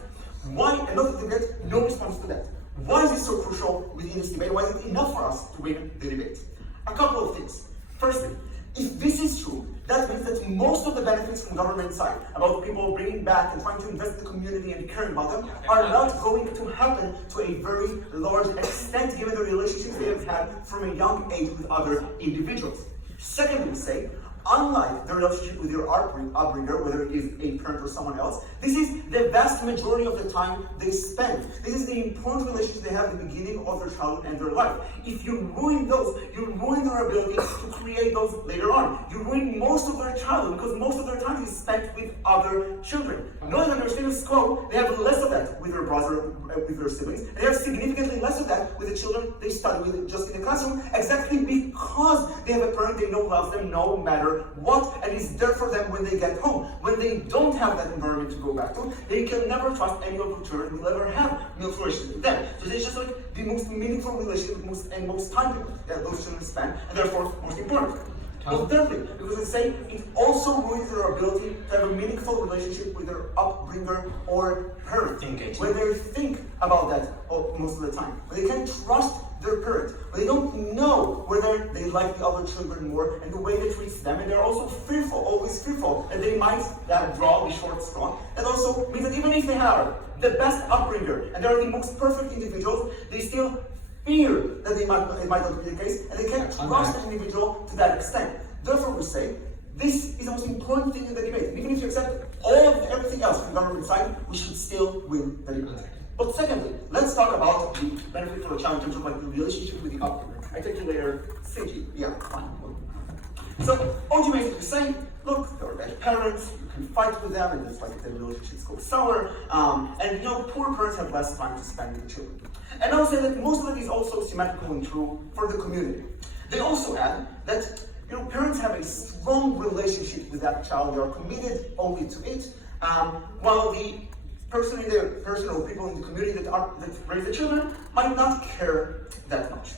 Why? And not to get no response to that. Why is this so crucial within this debate? Why is it enough for us to win the debate? A couple of things. Firstly, if this is true, that means that most of the benefits from government side about people bringing back and trying to invest in the community and caring about them are not going to happen to a very large extent given the relationships they have had from a young age with other individuals. Secondly, say, unlike the relationship with your upbringger, whether it is a parent or someone else, this is the vast majority of the time they spend. This is the important relationship they have at the beginning of their childhood and their life. If you ruin those, you ruin their ability to create those later on. You ruin most of their childhood because most of their time is spent with other children. Knowing that their status quo, they have less of that with their brother, with their siblings, and they have significantly less of that with the children they study with just in the classroom, exactly because they have a parent they know loves them no matter what, and is there for them when they get home. When they don't have that environment to go back to, they can never trust any of the children will ever have meaningful relationship with them. So it's just like the most meaningful relationship most time that those children spend, and therefore most important. But thirdly, because it's saying it also ruins their ability to have a meaningful relationship with their upbringer or parent. When they think about that most of the time, when they can trust their parent, when they don't know whether they like the other children more and the way they treat them, and they're also fearful, always fearful, that they might draw the short straw. That also means that even if they have the best upbringer and they are the most perfect individuals, they still fear that it might not be the case, and they can't trust an individual to that extent. Therefore, we say this is the most important thing in the debate. Even if you accept everything else from the government side, we should still win the debate. But secondly, let's talk about the benefit for the child in terms of like the relationship with the upbringing. I take you later, CG. Yeah, fine. So, OG basically saying, look, they're bad parents, you can fight with them, and it's like the relationships go sour, and poor parents have less time to spend with the children. And I would say that most of it is also symmetrical and true for the community. They also add that parents have a strong relationship with that child, they are committed only to it, while the person or people in the community that raise the children might not care that much.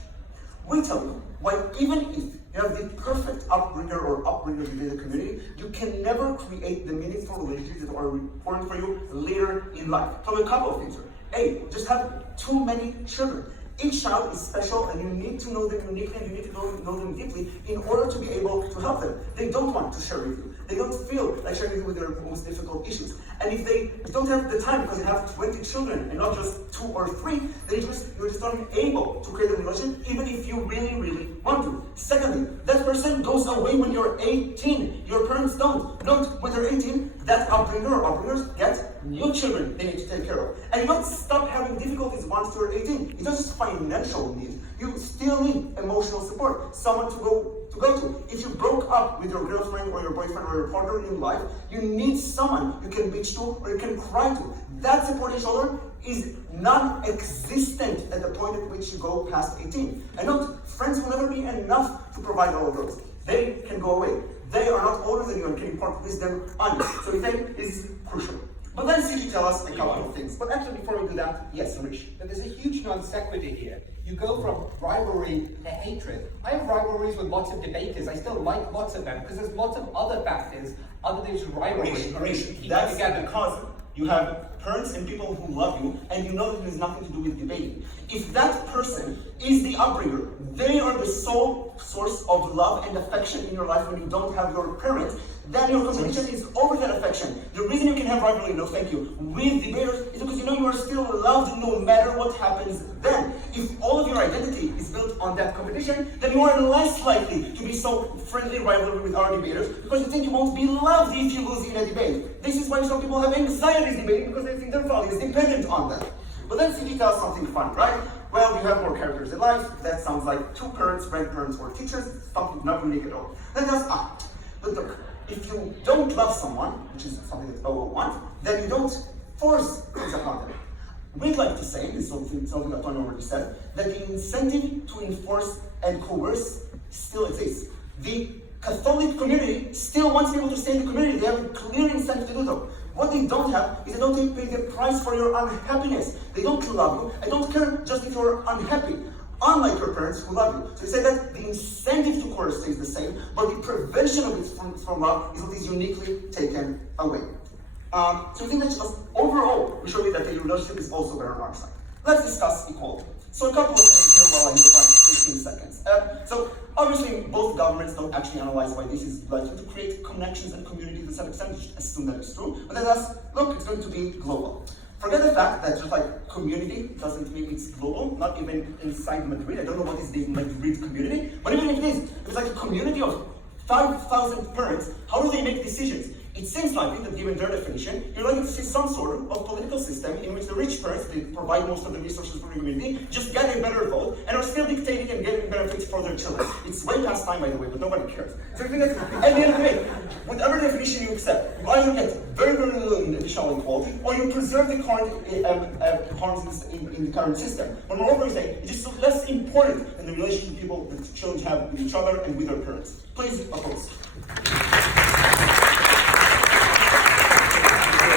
We tell you why even if you have the perfect upbringer or upbringers within the community, you can never create the meaningful relationships that are important for you later in life. So a couple of things here. A, just have too many children. Each child is special and you need to know them uniquely and you need to know them deeply in order to be able to help them. They don't want to share with you. They don't feel like sharing with you with their most difficult issues. And if they don't have the time because they have 20 children and not just 2 or 3, then you're just not able to create a relationship even if you really, really want to. Secondly, that person goes away when you're 18. Your parents don't. Note, when they're 18, that upbringer or upbringers get new children they need to take care of. And you don't stop having difficulties once you're 18. It's not just financial needs. You still need emotional support, someone to go to. If you broke up with your girlfriend or your boyfriend or your partner in life, you need someone you can bitch to or you can cry to. That supporting shoulder is non-existent at the point at which you go past 18. And note, friends will never be enough to provide all of those. They can go away. They are not older than you and can impart wisdom on you. So we think this is crucial. But then CG tell us a couple of things. But actually, before we do that, yes, Harish. But there's a huge non sequitur here. You go from rivalry to hatred. I have rivalries with lots of debaters. I still like lots of them because there's lots of other factors other than just rivalry. Harish, that's because you have parents and people who love you, and you know that it has nothing to do with debating. If that person is the upbringer, they are the sole source of love and affection in your life when you don't have your parents, then your competition is over that affection. The reason you can have rivalry, no thank you, with debaters is because you know you are still loved no matter what happens then. If all of your identity is built on that competition, then you are less likely to be so friendly rivalry with our debaters because you think you won't be loved if you lose in a debate. This is why some people have anxieties debating because they think their value is dependent on that. But then CG tells something fun, right? Well, you have more characters in life. That sounds like 2 parents, grandparents, or teachers. Something not unique at all. Then tells, but look, if you don't love someone, which is something that all want, then you don't force things upon them. We'd like to say, this is something that Tony already said, that the incentive to enforce and coerce still exists. The Catholic community still wants people to stay in the community. They have a clear incentive to do so. What they don't have is they don't pay the price for your unhappiness. They don't love you. I don't care just if you're unhappy. Unlike your parents who love you. So they say that the incentive to coerce stays the same, but the prevention of it from love is what is uniquely taken away. So I think that just overall, we show you that the relationship is also better on our side. Let's discuss equality. So a couple of things here while I have like 15 seconds. So obviously both governments don't actually analyze why this is likely to create connections and communities to some extent, just assume that it's true, but then that's, look, it's going to be global. Forget the fact that just like community doesn't mean it's global, not even inside Madrid. I don't know what is the Madrid community, but even if it is, it's like a community of 5,000 parents. How do they make decisions? It seems likely that given their definition, you're likely to see some sort of political system in which the rich parents, they provide most of the resources for the community, just get a better vote, and are still dictating and getting benefits for their children. It's way past time, by the way, but nobody cares. So I think that at the end of the day, whatever definition you accept, you either get very, very little additional equality, or you preserve the current harms in the current system. But moreover, you say, it is less important than the relationship people, that children have with each other and with their parents. Please oppose.